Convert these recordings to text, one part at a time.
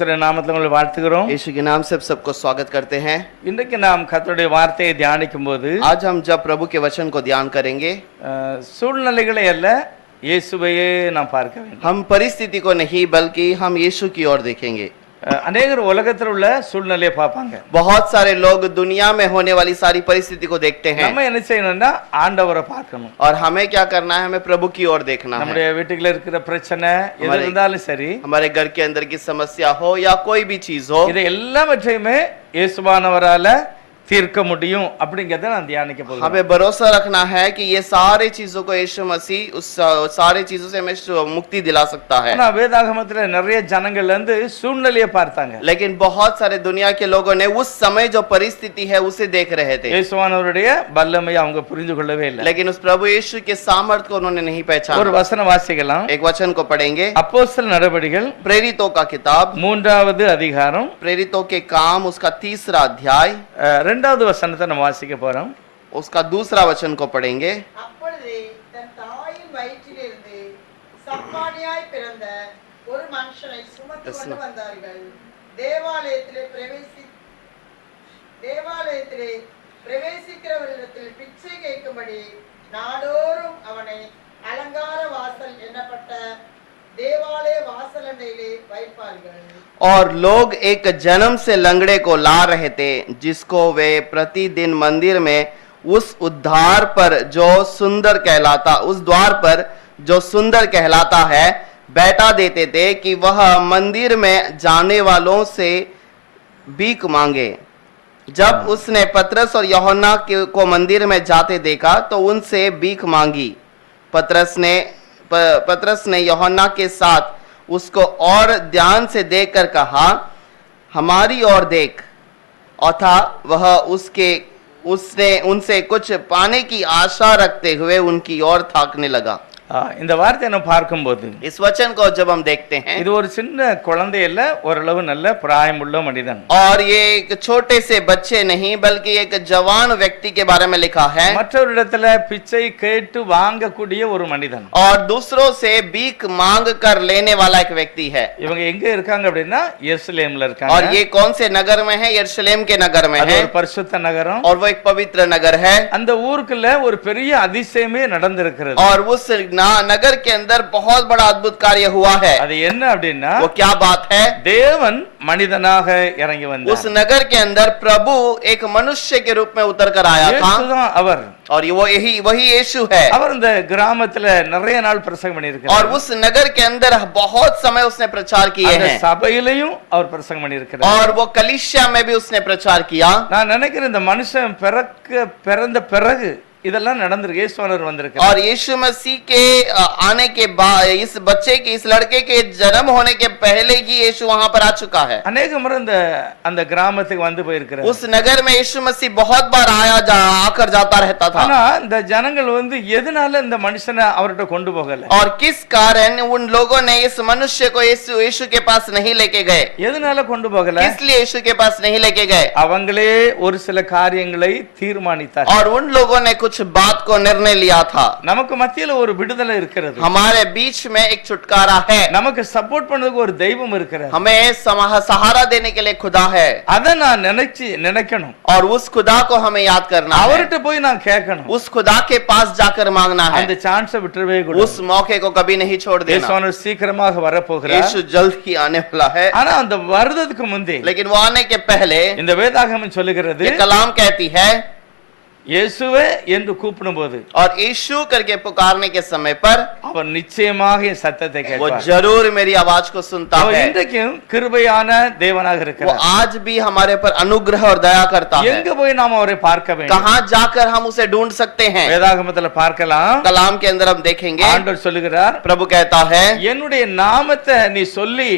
நாமத்தில் உங்களை வாழ்த்துகிறோம். यीशु के नाम से सबको स्वागत करते हैं। இன்றைக்கு நாம் கர்த்தருடைய வார்த்தையை தியானிக்கும் போது आज हम जब प्रभु के वचन को ध्यान करेंगे, சூழ்நிலைகளை அல்ல இயேசுவையே நாம் பார்க்க வேண்டும். हम परिस्थिति को नहीं बल्कि हम यीशु की ओर देखेंगे। अनेक உலகத்தில் உள்ள சூழ்நிலையை பார்ப்பாங்க. बहुत सारे लोग दुनिया में होने वाली सारी परिस्थिति को देखते हैं। நம்ம என்ன செய்யணும்னா ஆண்டவரை பார்க்கணும். और हमें क्या करना है? हमें प्रभु की ओर देखना है। நம்முடைய வீட்டுக்குள்ள இருக்கிற பிரச்சனை எது இருந்தாலும் சரி, हमारे घर के अंदर की समस्या हो या कोई भी चीज हो, இது எல்லாவற்றையுமே இயேசுவானவரால தீர்க்க முடியும் அப்படிங்கறத நான் தியானிக்க போறேன். हमें भरोसा रखना है कि ये सारे चीजों को यीशु मसीह उस सारे चीजों से हमें मुक्ति दिला सकता है। ஆனா வேதாகமத்துல நிறைய ஜனங்கள் வந்து சூழ்நிலையை பார்த்தாங்க. लेकिन बहुत सारे दुनिया के लोगों ने उस समय जो परिस्थिति है उसे देख रहे थे, இயேசுவானவருடைய வல்லமையை அவங்க புரிந்து கொள்ளவே இல்லை. लेकिन उस प्रभु यीशु के सामर्थ्य को उन्होंने नहीं पहचाना। ஒரு வசனம் வாசிக்கலாம். एक वचन को पढ़ेंगे। அப்போஸ்தலர் நடபடிகள் प्रेरितों का किताब 3வது அதிகாரம் प्रेरितों के काम उसका 3रा अध्याय 2வது வசனத்தை நம்ம வாசிக்க போறோம். उसका 2रा वचन को पढ़ेंगे। அப்பொழுது தன் தாயின் வயிற்றிலிருந்து சப்பானியாய் பிறந்த ஒரு மனுஷனை சுமந்து கொண்டு வந்தார்கள். தேவாலயத்திலே பிரவேசிக்கிறவரிடத்தில் பிச்சை கேட்கும்படி நாடோறும் அவனை அலங்கார வாசல் என்னப்பட்ட देवालय वासलंडे வைப்பார்கள்। और लोग एक जन्म से लंगड़े को ला रहे थे, जिसको वे प्रतिदिन मंदिर में उस द्वार पर जो सुंदर कहलाता है बैठा देते थे कि वह मंदिर में जाने वालों से भीख मांगे। जब उसने पतरस और यूहन्ना को मंदिर में जाते देखा तो उनसे भीख मांगी। पतरस ने यूहन्ना के साथ उसको और ध्यान से देखकर कहा, हमारी ओर देख। अतः वह उसने उनसे कुछ पाने की आशा रखते हुए उनकी ओर ताकने लगा। இந்த வார்த்தையை நம்ம பார்க்கும்போது इस वचन को जब हम देखते हैं, இது ஒரு சின்ன குழந்தை இல்ல, ஓரளவு நல்ல பிராயமுள்ள மனிதன். और ये एक छोटे से बच्चे नहीं बल्कि एक जवान व्यक्ति के बारे में लिखा है। மற்றவரிடத்துல பிச்சை கேட்டு வாங்கக்கூடிய ஒரு மனிதன், और दूसरों से भीख मांग कर लेने वाला एक व्यक्ति है। இவங்க எங்க இருக்காங்க அப்படின்னா எருசலேம்ல இருக்காங்க. और ये कौन से नगर में है? यरूशलेम के नगर में அது है। ஒரு பரிசுத்த நகரம். और वो एक पवित्र नगर है। அந்த ஊருக்குள்ள ஒரு பெரிய அதிசயமே நடந்திருக்கிறது. और उस नगर के अंदर बहुत बड़ा अद्भुत कार्य हुआ है। அது என்ன அப்படின்னா, वो क्या बात है? தேவன் மனிதனாக இறங்கி வந்தார். उस नगर के अंदर प्रभु एक मनुष्य के रूप में उतर कर आया था। இயேசுதான் அவர். और वही यीशु है। அவர் இந்த கிராமத்துல நிறைய நாள் பிரசங்கம் பண்ணியிருக்கிறார். और उस नगर के अंदर बहुत समय उसने प्रचार किए हैं। சபையிலையும் அவர் பிரசங்கம் பண்ணியிருக்கிறார். और वो कलीसिया में भी उसने प्रचार किया। நான் நினைக்கிறேன் இந்த மனுஷன் பிறந்த பிறகு இதெல்லாம் நடந்திருக்கு. இயேசுவானவர் வந்திருக்கார். और यीशु मसीह के आने के बाद इस बच्चे के इस लड़के के जन्म होने के पहले ही यीशु वहां पर आ चुका है। अनेक मुறை அந்த கிராமத்துக்கு வந்து போயிருக்கிறார். उस नगर में यीशु मसीह बहुत बार आकर जाता रहता था। ஆனா இந்த ஜனங்கள் வந்து எதனால இந்த மனுஷனை அவர்கிட்ட கொண்டு போகல? और किस कारण उन लोगों ने इस मनुष्य को यीशु के पास नहीं लेके गए? எதனால கொண்டு போகல? किस लिए यीशु के पास नहीं लेके गए? அவங்களே ஒரு சில காரியங்களை தீர்மானித்தார். और उन लोगों ने कुछ बात को निर्णय लिया था। நமக்கு மத்தியில ஒரு விடுதலை இருக்கிறது. हमारे बीच में एक छुटकारा है। நமக்கு சப்போர்ட் பண்றதுக்கு ஒரு தெய்வம் இருக்கிறார். हमें सहारा देने के लिए खुदा है। அத நான் நினைக்கணும். और उस खुदा को हमें याद करना है। அவர்கிட்ட போய் நான் கேட்கணும். उस खुदा के पास जाकर मांगना है। அந்த சான்ஸை விட்டுறவே கூடாது. उस मौके को कभी नहीं छोड़ देना। இயேசுவானவர் சீக்கிரமாக வர போகிறார். यीशु जल्द ही आने वाला है। ஆனா அந்த வருதத்துக்கு முன்னே, लेकिन वो आने के पहले இந்த வேதாகமம் சொல்லுகிறது, ये कलाम कहती है, இயேசுவே என்று கூப்பிடும்போது, और यीशु करके पुकारने के समय पर அவர் நிச்சயமாக என் சத்தத்தை वो கேட்பார். जरूर मेरी आवाज को सुनता அவர் है। இன்றைக்கும் கிருபையான தேவனாக वो இருக்கிறார். आज भी हमारे पर अनुग्रह और दया करता है। எங்க போய் நாம அவரை பார்க்க வேண்டும்? कहाँ जाकर हम उसे ढूंढ सकते हैं? வேதாகமத்துல பார்க்கலாம். कलाम के अंदर हम देखेंगे, ஆண்டவர் சொல்லுகிறார், प्रभु कहता है, என்னுடைய நாமத்தை நீ சொல்லி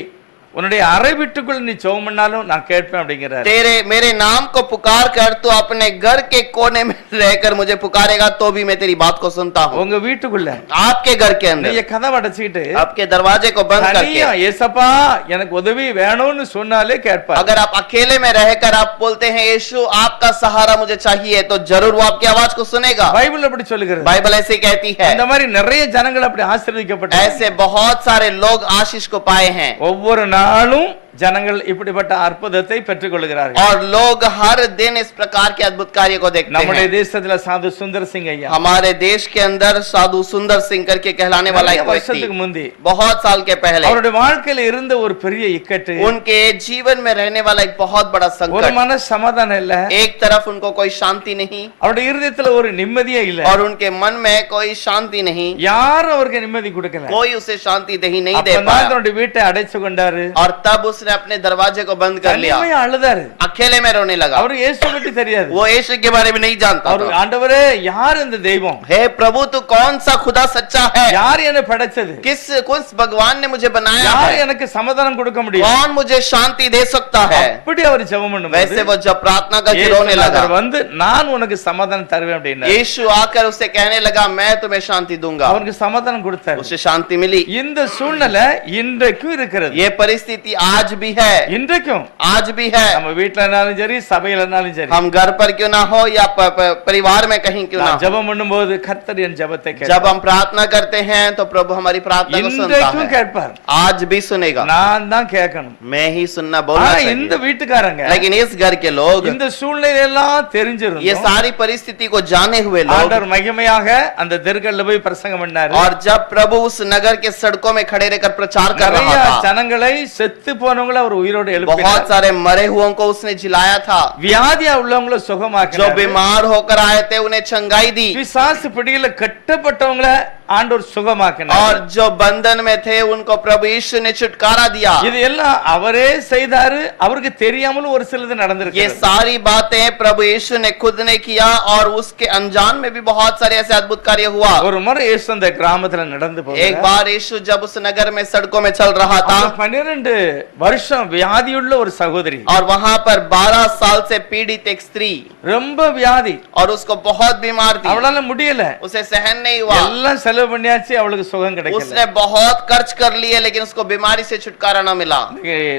உன்னுடைய அறை வீட்டுக்குள்ள நீ ஜெபம் பண்ணாலும் நான் கேட்பேன் அப்படிங்கிறார். मेरे नाम को पुकार कर तू अपने घर के कोने में रहकर मुझे पुकारेगा तो भी मैं तेरी बात को सुनता हूँ। உங்க வீட்டுக்குள்ள आपके घर के अंदर நீங்க கதவை அடைச்சிட்டு आपके दरवाजे को बंद करके ஏசப்பா எனக்கு உதவி வேணும்னு சொன்னாலே கேட்பார். अगर आप अकेले में रहकर आप बोलते हैं यीशु आपका सहारा मुझे चाहिए, तो जरूर वो आपकी आवाज को सुनेगा। பைபிள் அப்படி சொல்லுகிறது. बाइबल ऐसे कहती है। இந்த மாதிரி நிறைய ஜனங்கள் அப்படி ஆசீர்வதிக்கப்பட்டாங்க. ऐसे बहुत सारे लोग आशीष को पाए हैं। ஒவ்வொரு நாளும் ஜனங்கள் இப்படிப்பட்ட அற்புதத்தை பெற்றுக் கொள்கிறார்கள். और लोग हर दिन इस प्रकार के अद्भुत कार्य को देखते நம்முடைய हैं. தேசத்துல சாது சுந்தர் சிங் ஐயா हमारे देश के अंदर साधु सुंदर सिंह करके कहलाने वाला நிறைய एक வருஷத்துக்கு व्यक्ति முந்தி बहुत साल के पहले அவருடைய வாழ்க்கையில இருந்த ஒரு பெரிய இக்கட்டு, उनके जीवन में रहने वाला एक बहुत बड़ा ஒரு संकट. மன சமாதானம் இல்ல, एक तरफ उनको कोई शांति नहीं அவருடைய இருதயத்துல ஒரு நிம்மதியே இல்ல, और उनके मन में कोई शांति नहीं, யாரும் அவருக்கு நிம்மதி கொடுக்கல. कोई उसे शांति नहीं दे அப்பதான் पाया. தன்னுடைய வீட்டை அடைச்சு கொண்டாரு, और तब उसने अपने दरवाजे को बंद कर लिया, தனிமையா அழுதாரு. अकेले में रोने लगा. அவரு இயேசு பத்தி தெரியாது. वो यीशु के बारे में नहीं जानता அவரு था. ஆண்டவரே யார் இந்த தெய்வம், हे प्रभु तू कौन सा खुदा सच्चा है, யார் என்ன படைச்சது, किस भगवान ने मुझे बनाया யார் है, எனக்கு சமாதானம் கொடுக்க முடியும், कौन मुझे शांति दे सकता है. அப்படி அவர் ஜெபம் वैसे பண்ணும்போது वो जब प्रार्थना करके रोने लगा, இயேசு வந்து நான் உனக்கு சமாதானம் தருவேன் அப்படின்னா यीशु आकर उसे कहने लगा मैं तुम्हें शांति दूंगा. அவருக்கு சமாதானம் கொடுத்தாரு. उसे शांति मिली. இந்த சூழ்நிலை இன்றைக்கும் இருக்கிறது. ये परिस्थिति आज भी है, இன்றைக்கும் आज भी है. நம்ம வீட்ல இருந்தாலும் சரி, சபையில இருந்தாலும் சரி, हम घर पर क्यों ना हो या परिवार में कहीं क्यों ना நான் हो, ஜெபம் பண்ணும்போது கர்த்தர் என் ஜெபத்தை जब கேட்பார். हम प्रार्थना करते हैं तो प्रभु हमारी प्रार्थना को सुनता இன்றைக்கும் है. கேட்பார். आज भी सुनेगा. நான் தான் கேட்கணும். मैं ही सुनना बोलना ஆனா இந்த चाहिए. வீட்டுக்காரங்க लेकिन इस घर के लोग இந்த சூழ்நிலை எல்லாம் ये தெரிஞ்சிருந்தோம். सारी परिस्थिति को जाने हुए लोग, ஆண்டவர் மகிமையாக அந்த தெருக்கல்ல போய் பிரசங்கம் பண்ணாரு. और जब प्रभु उस नगर के सड़कों में खड़े रहकर प्रचार कर நிறைய रहा था, ஜனங்களை செத்து போனவங்களை அவர் உயிரோடு बहुत எழுப்பினார். सारे मरे हुओं को उसने जिलाया था. வியாதியா உள்ளவங்களை जो சுகமாக்கினார். बीमार होकर आए थे उन्हें चंगाई दी, பிசாசு பிடியில கட்டப்பட்டவங்களை ஆண்டவர் சுகமாக்கினார். और जो बंधन में थे उनको प्रभु यीशु ने छुटकारा दिया. இது எல்லாம் அவரே செய்தாரு. அவருக்கு தெரியாமலும் ஒரு சிலது ये நடந்திருக்கு. सारी बातें प्रभु यीशु ने खुद ने किया, और उसके अनजान में भी बहुत सारे ऐसे अद्भुत कार्य हुआ. ஒரு முறை இயேசு அந்த கிராமத்துல நடந்து एक போகிறார். बार यीशु जब उस नगर में सड़कों में चल रहा था, 12 வருஷம் வியாதியுள்ள ஒரு சகோதரி, और वहां पर 12 साल से पीड़ित एक स्त्री, ரொம்ப வியாதி, और उसको बहुत बीमार थी, அவளால முடியல, उसे सहन नहीं हुआ. எல்லாம் செலவு பண்ணியாச்சு, அவளுக்கு சுகம் கிடைக்கல. उसने बहुत खर्च कर लिए लेकिन उसको बीमारी से छुटकारा न मिला.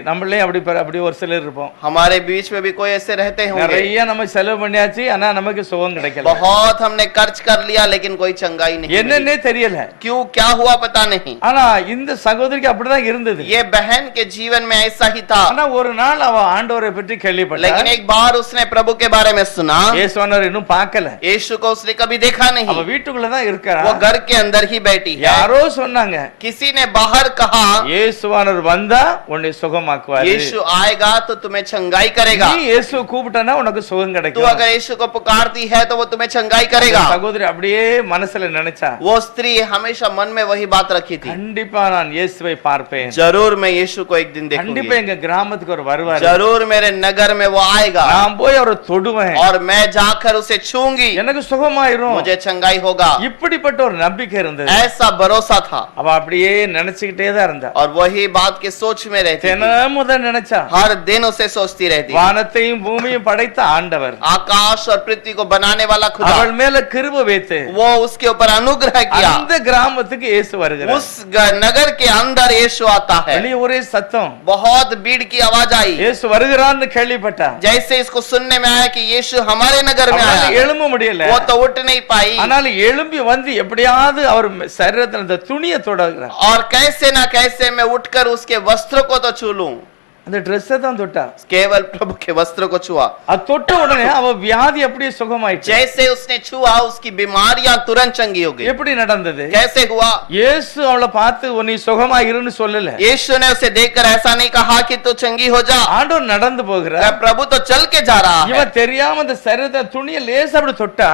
நம்மளே அப்படி ஒரு சிலர் இருப்போம். हमारे बीच में भी कोई ऐसे रहते होंगे, நிறைய நம்ம செலவு பண்ணியாச்சு, ஆனா நமக்கு சுகம் கிடைக்கல. बहुत हमने खर्च कर लिया लेकिन कोई चंगाई नहीं मिली. என்னன்னே தெரியல. क्यों, क्या हुआ पता नहीं. ஆனா இந்த சகோதரிக்கு அப்படிதான் இருந்தது. ये बहन के जीवन में ऐसा ही था. ஆனா ஒரு நாள் அவ ஆண்டவரை பற்றி लेकिन கேள்விப்பட்டார். एक बार उसने प्रभु के बारे में सुना. இயேசுவானவர் இன்னும் பார்க்கல, यीशु को उसने कभी देखा அவ नहीं. வீட்டுக்குள்ள தான் இருக்கறா. वो घर के अंदर ही बैठी है. யாரோ சொன்னாங்க, किसी ने बाहर कहा இயேசுவானவர் வந்தா உன்னை சுகமாக்குவாரு. यीशु आएगा तो तुम्हें चंगाई करेगा. நீ இயேசு கூப்பிட்டனா உனக்கு சுகம் तू கிடைக்கும். अगर यीशु को पुकारती है तो वो तुम्हें चंगाई करेगा. சகோதரி அப்படியே மனசுல நினைச்சா, वो स्त्री हमेशा मन में वही बात रखी थी, கண்டிப்பா நான் இயேசுவை பார்ப்பேன், जरूर मैं यीशु को एक दिन கண்டிப்பா देखूंगी, எங்க கிராமத்துக்கு ஒரு வருவாரு, जरूर मेरे नगर में वो आएगा, நான் போய் அவரை தொடுவேன், और मैं जाकर उसे छूंगी, எனக்கு சுகமாயிரும். मुझे चंगाई होगा. இப்படிப்பட்ட ஒரு நம்பிக்கை இருந்தது. ऐसा भरोसा था, அவ அப்படியே நினைச்சுக்கிட்டே தான் இருந்தா. और वही बात के सोच में रहती थी. தினமும் தான் நினைச்சா, हर दिन उसे सोचती रहती. வானத்தையும் பூமியும் படைத்த ஆண்டவர் आकाश और पृथ्वी को बनाने वाला खुदा, அவள் மேல கிருபை வைத்து वो उसके ऊपर अनुग्रह किया. அந்த கிராமத்துக்கு இயேசு வருகிறார். उस नगर के अंदर यीशु आता है. வெளியே ஒரே சத்தம், बहुत भीड़ की आवाज आई. இயேசு வருகிறான்னு கேள்விப்பட்டா. जैसे इसको सुनने में आया कि यीशु हमारे नगर में அவளால आया, எழும்ப முடியல. वो तो उठ नहीं पाई. ஆனாலும் எழும்பி வந்து எப்படியாவது அவர் சரீரத்துல அந்த துணியை தொடர்கிறார். और कैसे ना कैसे मैं उठकर उसके वस्त्र को तो छू लूं. அந்த ட்ரெஸ்ஸை தான் தொட்டா. केवल प्रभु के वस्त्र को छुआ. அது தொட்ட உடனே அவ வியாதி அப்படியே சுகமாயிடுச்சு. जैसे उसने छुआ उसकी बीमारियां तुरंत चंगी हो गई. எப்படி நடந்தது? कैसे हुआ? இயேசு அவளை பார்த்து உன்னை சுகமாயிருன்னு சொல்லல. यीशु ने उसे देखकर ऐसा नहीं कहा कि तू चंगी हो जा. ஆண்டவர் நடந்து போகிறார். प्रभु तो चल के जा रहा है. இவன் தெரியாம அந்த சரீரத்தை துணியை லேசா அப்படி தொட்டா.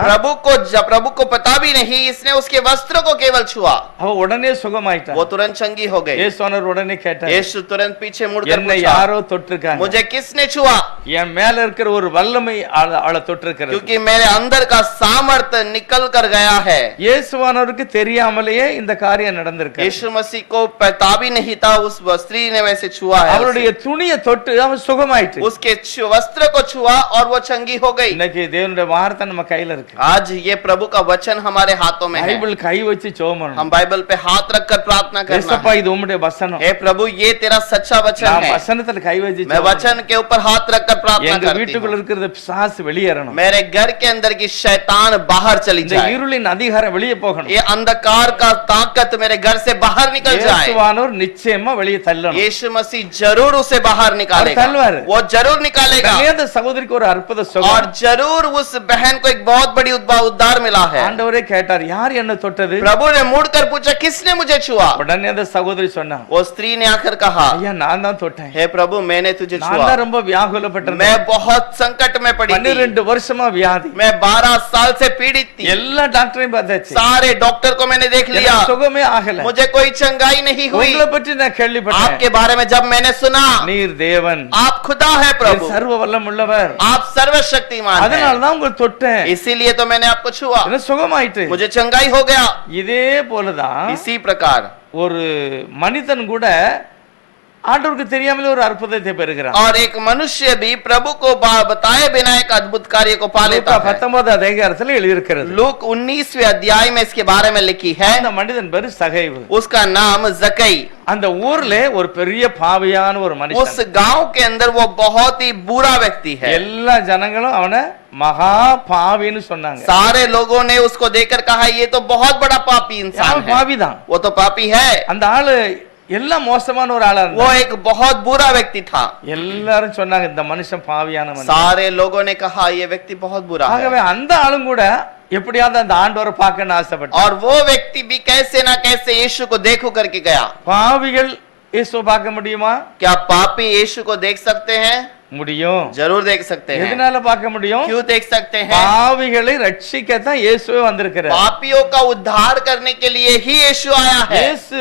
प्रभु को पता भी नहीं, इसने उसके वस्त्र को केवल छुआ, அவ உடனே சுகமாயிட்டா. वो तुरंत चंगी हो गई. இயேசுவானவர் உடனே கேட்டார், यीशु तुरंत पीछे मुड़कर என்னை पूछा, யாரோ தொட்டிருக்காங்க, मुझे किसने छुआ? என் மேல இருக்கிற ஒரு வல்லமை அவளை தொட்டிருக்கிறது. क्योंकि मेरे अंदर का सामर्थ निकल कर गया है. இயேசுவானவருக்கு தெரியாமலேயே இந்த காரியம் நடந்திருக்கு. यीशु मसीह को पता भी नहीं था, उस स्त्री ने वैसे छुआ है. அவருடைய துணியை தொட்டு அவன் சுகமாயிட்டு. उसके वस्त्र को छुआ और वो चंगी हो गई. இன்னைக்கு தேவனுடைய வார்த்தை நம்ம கையில இருக்கு. आज ये प्रभु का वचन हमारे हाथों में है. பைபிள் கை வச்சு ஜெபம் பண்ணணும். हम बाइबल पे हाथ रखकर प्रार्थना करना ஏசப்பா है. இது உம்முடைய வசனம். हे प्रभु ये तेरा सच्चा वचन நான் है. வசனத்தை வசனத்துல கை வச்சு मैं वचन के ऊपर हाथ रखकर प्रार्थना எங்க करती வீட்டுக்குள்ள हूँ இருக்கிற பிசாசு வெளியேறணும். मेरे घर के अंदर की शैतान बाहर चली இந்த जाए இருளின் அதிகாரம் வெளியே போகணும். ये अंधकार का ताकत मेरे घर से बाहर निकल जाए இயேசுவானவர் நிச்சயமா வெளியே தள்ளணும். यीशु मसीह जरूर उसे बाहर निकालेगा तलवार। वो जरूर निकालेगा அந்த சகோதரிக்கு ஒரு அற்புத और சுகம். जरूर उस बहन को एक बहुत बड़ी उद्धार मिला है ஆண்டவரே கேட்டார், யார் என்ன தொட்டது? प्रभु ने मुड़कर पूछा किसने मुझे छुआ உடனே அந்த சகோதரி சொன்னா, वो स्त्री ने आकर कहा ஐயா நான் தான் தொட்டேன். हे प्रभु मैंने तुझे நான் छुआ தான் ரொம்ப வியாகுலப்பட்டிருந்தேன். मैं बहुत संकट में पड़ी थी 12 வருஷமா வியாதி. मैं 12 साल से पीड़ित थी எல்லா டாக்டரையும் பார்த்தாச்சு. सारे डॉक्टर को मैंने देख लिया எனக்கு சுகமே ஆகல. मुझे कोई चंगाई नहीं हुई உங்களை பற்றி நான் கேள்விப்பட்டேன். आपके बारे में जब मैंने सुना நீர் தேவன், आप खुदा है நீர் प्रभु சர்வ வல்லமுள்ளவர். आप सर्वशक्तिमान हैं அதனால தான் உங்களை தொட்டேன். इसीलिए तो मैंने आपको छुआ என்ன சுகமாயிட்டு. मुझे चंगाई हो गया இதே போலதான் इसी प्रकार ஒரு மனிதன் கூட ஆண்டவருக்கு தெரியாமலே ஒரு அற்புதத்தை பெறுகிறான். और एक मनुष्य भी प्रभु को बताए बिना एक अद्भुत कार्य को पा लेता है 19 அதிகாரத்துல எழுதியிருக்கிறது. लूक 19वें अध्याय में इसके बारे में लिखी है அந்த மனிதன் பேரு சகைவு. उसका नाम जकई அந்த ஊர்ல ஒரு பெரிய பாவியான ஒரு उस மனுஷன். गांव के अंदर वो बहुत ही बुरा व्यक्ति है எல்லா ஜனங்களும் அவனை மகா பாவின்னு சொன்னாங்க. सारे लोगों ने उसको देखकर कहा ये तो बहुत बड़ा पापी इंसान அவன் है பாவிதான். वो तो पापी है அந்த ஆளு எல்லாம் மோசமான ஒரு ஆளா वो இருந்தான். एक बहुत बुरा व्यक्ति था எல்லாரும் சொன்னாங்க இந்த மனுஷன் பாவியான மனுஷன். सारे लोगों ने कहा ये व्यक्ति बहुत बुरा है ஆகவே அந்த ஆளும் கூட எப்படியாவது அந்த ஆண்டவரை பார்க்கணும்னு ஆசைப்பட்டான். और वो व्यक्ति भी कैसे ना कैसे यीशु को देखो करके गया பாவிகள் இயேசுவை பார்க்க முடியுமா? क्या पापी यीशु को देख सकते हैं முடியும். जरूर देख सकते हैं எதனால பார்க்க முடியும்? क्यों देख सकते हैं பாவிகளை ரட்சிக்கத்தான் இயேசுவே வந்திருக்கிறார். पापियों का उद्धार करने के लिए ही यीशु आया है இயேசு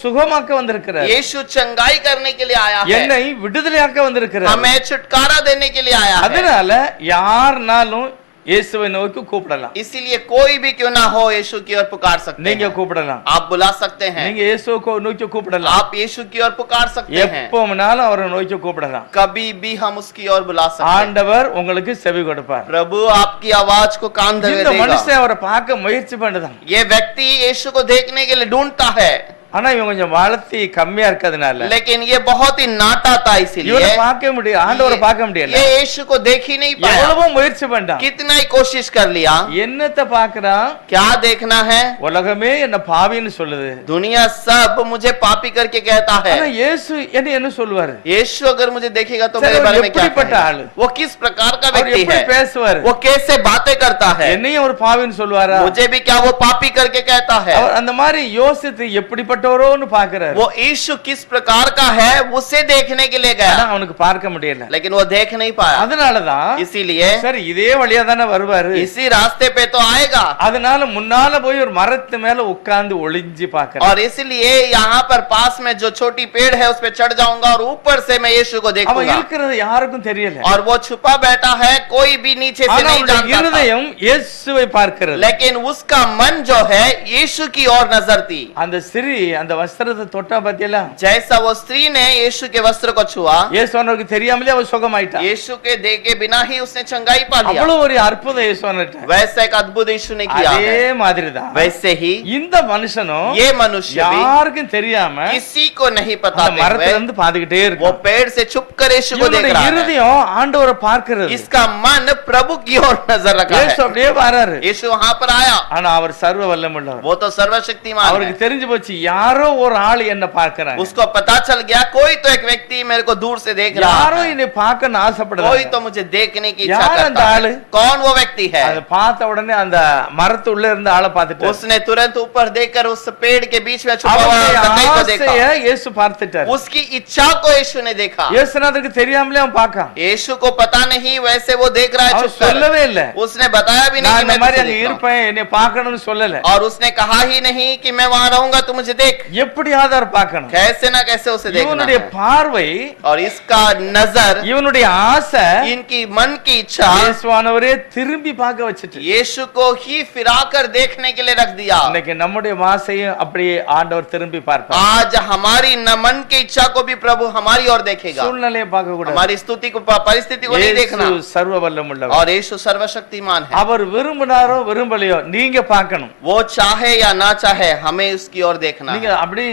சுகமாக்க வந்திருக்கிறார். यीशु चंगाई करने के लिए आया है என்னை விடுதலையாக்க வந்திருக்கிறார். हमें छुटकारा देने के लिए आया है அதனால யார்னாலும் இயேசுவை நோக்கி கூப்பிடலாம். इसीलिए कोई भी क्यों ना हो यीशु की ओर पुकार सकते நீங்க हैं கூப்பிடலாம். आप बुला सकते हैं நீங்க இயேசுவை நோக்கி கூப்பிடலாம். आप यीशु की ओर पुकार सकते हैं எப்போனாலும் அவரை நோக்கி கூப்பிடலாம். कभी भी हम उसकी ओर बुला सकते हैं ஆண்டவர் உங்களுக்கு செவி கொடுப்பார். प्रभु आपकी आवाज को कान धरे இந்த देगा மனுஷன் அவரை பார்க்க முயற்சி பண்ணுதான். ये व्यक्ति यीशु को देखने के लिए ढूंढता है ஆனா இவன் கொஞ்சம் வளர்த்தி கம்மியா இருக்கிறதுனால लेकिन ये बहुत ही नाटा था இவனை इसीलिए பார்க்க முடியும், ஆண்டவரை பார்க்க முடியல. ये यीशु को देख ही नहीं पाया எவ்வளவோ முயற்சி பண்ணான். कितना ही कोशिश कर लिया என்னத்தை பார்க்கறான்? क्या देखना है உலகமே என்ன பாவின்னு சொல்லுது. दुनिया सब मुझे पापी करके कहता है ஆனா இயேசு என்ன சொல்லுவாரு? यीशु अगर मुझे देखेगा तो सर, मेरे वो बारे में क्या எப்படிப்பட்ட कहेगा? ஆளு? वो किस प्रकार का அவர் व्यक्ति எப்படி है பேசுவாரு? वो कैसे बातें करता है என்னையும் ஒரு பாவின்னு சொல்லுவாரா? मुझे भी क्या वो पापी करके कहता है அவர் அந்த மாதிரி யோசித்து எப்படிப்பட்டவரோன்னு பார்க்கறாரு. वो यीशु किस प्रकार का है उसे देखने के लिए ஆனா गया அவனுக்கு பார்க்க முடியல. लेकिन वो देख नहीं पाया அதனாலதான் इसीलिए சரி இதே வழியா தானே வருவாரு. इसी रास्ते पे तो आएगा அதனால முன்னால போய் ஒரு மரத்து மேல உட்கார்ந்து ஒளிஞ்சு பார்க்கறாரு. और इसलिए यहाँ पर पास में जो छोटी पेड़ है उस पे चढ़ जाऊंगा और ऊपर से मैं यीशु को அவன் देखूंगा இருக்கிறது யாருக்கும் தெரியல. और वो छुपा बैठा है कोई भी नीचे से ஆனா नहीं அவனுடைய जानता था। இருதயம் இயேசுவை பார்க்கிறது. लेकिन उसका मन जो है यीशु की ओर नजर थी அந்த சிறி அந்த வஸ்திரத்தை தொட்டா பத்தியெல்லாம் जैसा वो स्त्री ने यीशु के वस्त्र को छुआ இயேசுவனுக்கு தெரியாமலே அவ சுகமாயிட்டா. यीशु के देखे बिना ही उसने चंगाई पा लिया அவ்வளவு ஒரு அற்புதம் இயேசுவன்ட்ட. वैसा एक अद्भुत यीशु ने किया அதே है மாதிரிதான் वैसे ही இந்த மனுஷனும் ये मनुष्य भी யாருக்கும் தெரியாம किसी को नहीं पता அந்த மரத்துல இருந்து பாத்துக்கிட்டே वो இருக்கு. पेड़ से छुप कर यीशु को देख இவனுடைய रहा है இருதயம் ஆண்டவரை பார்க்கிறது. इसका मन प्रभु की ओर नजर रखा இயேசு है அப்படியே வராரு. यीशु वहां पर आया ஆனா அவர் சர்வ வல்லமுள்ளவர். वो तो सर्वशक्तिमान அவருக்கு है தெரிஞ்சு போச்சு யாரோ ஒரு ஆள் என்ன பார்க்கறாங்க. उसको पता चल गया कोई तो एक व्यक्ति मेरे को दूर से देख रहा யாரோ है என்னை பார்க்கணும்னு कोई ஆசைப்படுறாங்க. तो मुझे देखने की इच्छा यार करता अंदाल। है कौन वो व्यक्ति है அதை பார்த்த உடனே அந்த மரத்து உள்ள இருந்த ஆளை பார்த்துட்டு उसने तुरंत ऊपर देखकर उस पेड़ के बीच में छुपा हुआ அவனுடைய लकड़ी को देखा ஆசையை இயேசு பார்த்துட்டார். उसकी इच्छा को यीशु ने देखा இயேசுநாதருக்கு தெரியாமலே அவன் பார்க்கான். यीशु को पता नहीं वैसे वो देख रहा है அவர் छुपकर சொல்லவே இல்ல. उसने बताया भी நான் नहीं कि இந்த मैं மாதிரி तुझे அங்க देख रहा हूं। இருப்பேன் என்னை பார்க்கணும்னு சொல்லல. और उसने कहा ही नहीं कि मैं वहां रहूंगा तू मुझे देख எப்படியாவது அவர் பார்க்கணும். कैसे ना कैसे उसे देखना இவனுடைய है। பார்வை और इसका नजर இவனுடைய ஆசை इनकी मन की इच्छा இயேசுவானவரே திரும்பி பார்க்க வச்சிட்டு यीशु को ही फिराकर देखने के लिए रख दिया இன்னைக்கு நம்முடைய ஆசையும் அப்படியே ஆண்டவர் திரும்பி பார்ப்பார். आज हमारी न मन की इच्छा को भी प्रभु हमारी ओर देखेगा சூழ்நிலையை பார்க்க கூடாது. हमारी स्तुति को परिस्थिति को नहीं देखना இயேசு சர்வ வல்லமுள்ளவர். और यीशु सर्वशक्तिमान है அவர் விரும்பினாரோ விரும்பலையோ நீங்க பார்க்கணும். वो चाहे या ना चाहे हमें उसकी ओर देखना நீங்க है அப்படி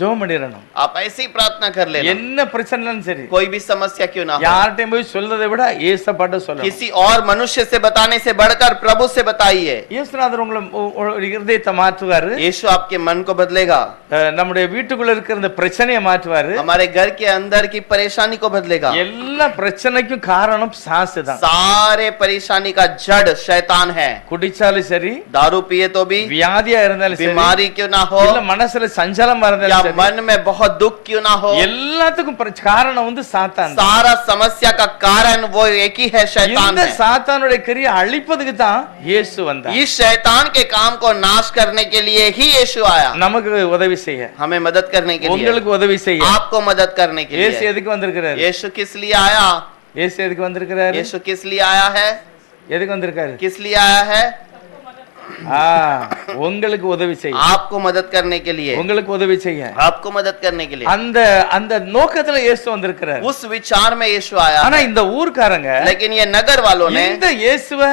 ஜெபம் பண்ணிடணும். आप ऐसे ही प्रार्थना कर लेना, என்ன பிரச்சனையும் சரி, कोई भी समस्या क्यों ना हो। யார்கிட்டயும் போய் சொல்றதை விட ஏசப்பாட்ட சொல்லணும். किसी और मनुष्य से बताने से बढ़कर प्रभु से बताइए। இயேசுநாதர் உங்களை ஒரு இருதயத்தை மாற்றுவாரு. यीशु आपके मन को बदलेगा, நம்முடைய வீட்டுக்குள்ள இருக்கிற இந்த பிரச்சனையை மாற்றுவாரு. हमारे घर के अंदर की परेशानी को बदलेगा। எல்லா பிரச்சனைக்கும் காரணம் சாசு தான். सारे परेशानी का जड़ शैतान है। குடிச்சாலும் சரி, दारू पिए तो भी, வியாதியா இருந்தாலும் சரி, बीमारी क्यों ना हो, இல்ல மனசுல சஞ்சலமா या இருந்தாலும் சரி, मन में बहुत दुख क्यों ना हो, எல்லாத்துக்கும் காரணம் வந்து சாத்தான் தான். सारा समस्या का कारण वो एक ही है, शैतान இந்த है। சாத்தானுடைய கிரியை அழிப்பதுக்கு தான் இயேசு வந்தார். इस शैतान के काम को नाश करने के लिए ही यीशु आया, நமக்கு உதவி செய்ய, हमें मदद करने के लिए, உங்களுக்கு உதவி செய்ய. आपको मदद करने के இயேசு लिए। எதுக்கு வந்திருக்கிறாரு? यीशु किस लिए आया? இயேசு எதுக்கு வந்திருக்கிறாரு? यीशु किस लिए आया है? எதுக்கு வந்திருக்காரு? किस लिए आया है? உங்களுக்கு உதவி செய்ய, आपको मदद करने के लिए, உங்களுக்கு உதவி செய்ய. आपको मदद करने के लिए, அந்த அந்த நோக்கத்துல இயேசு வந்திருக்கிறார். उस विचार में यीशु आया ஆனா है। இந்த ஊர்க்காரங்க लेकिन ये नगर वालों ने இந்த இயேசுவை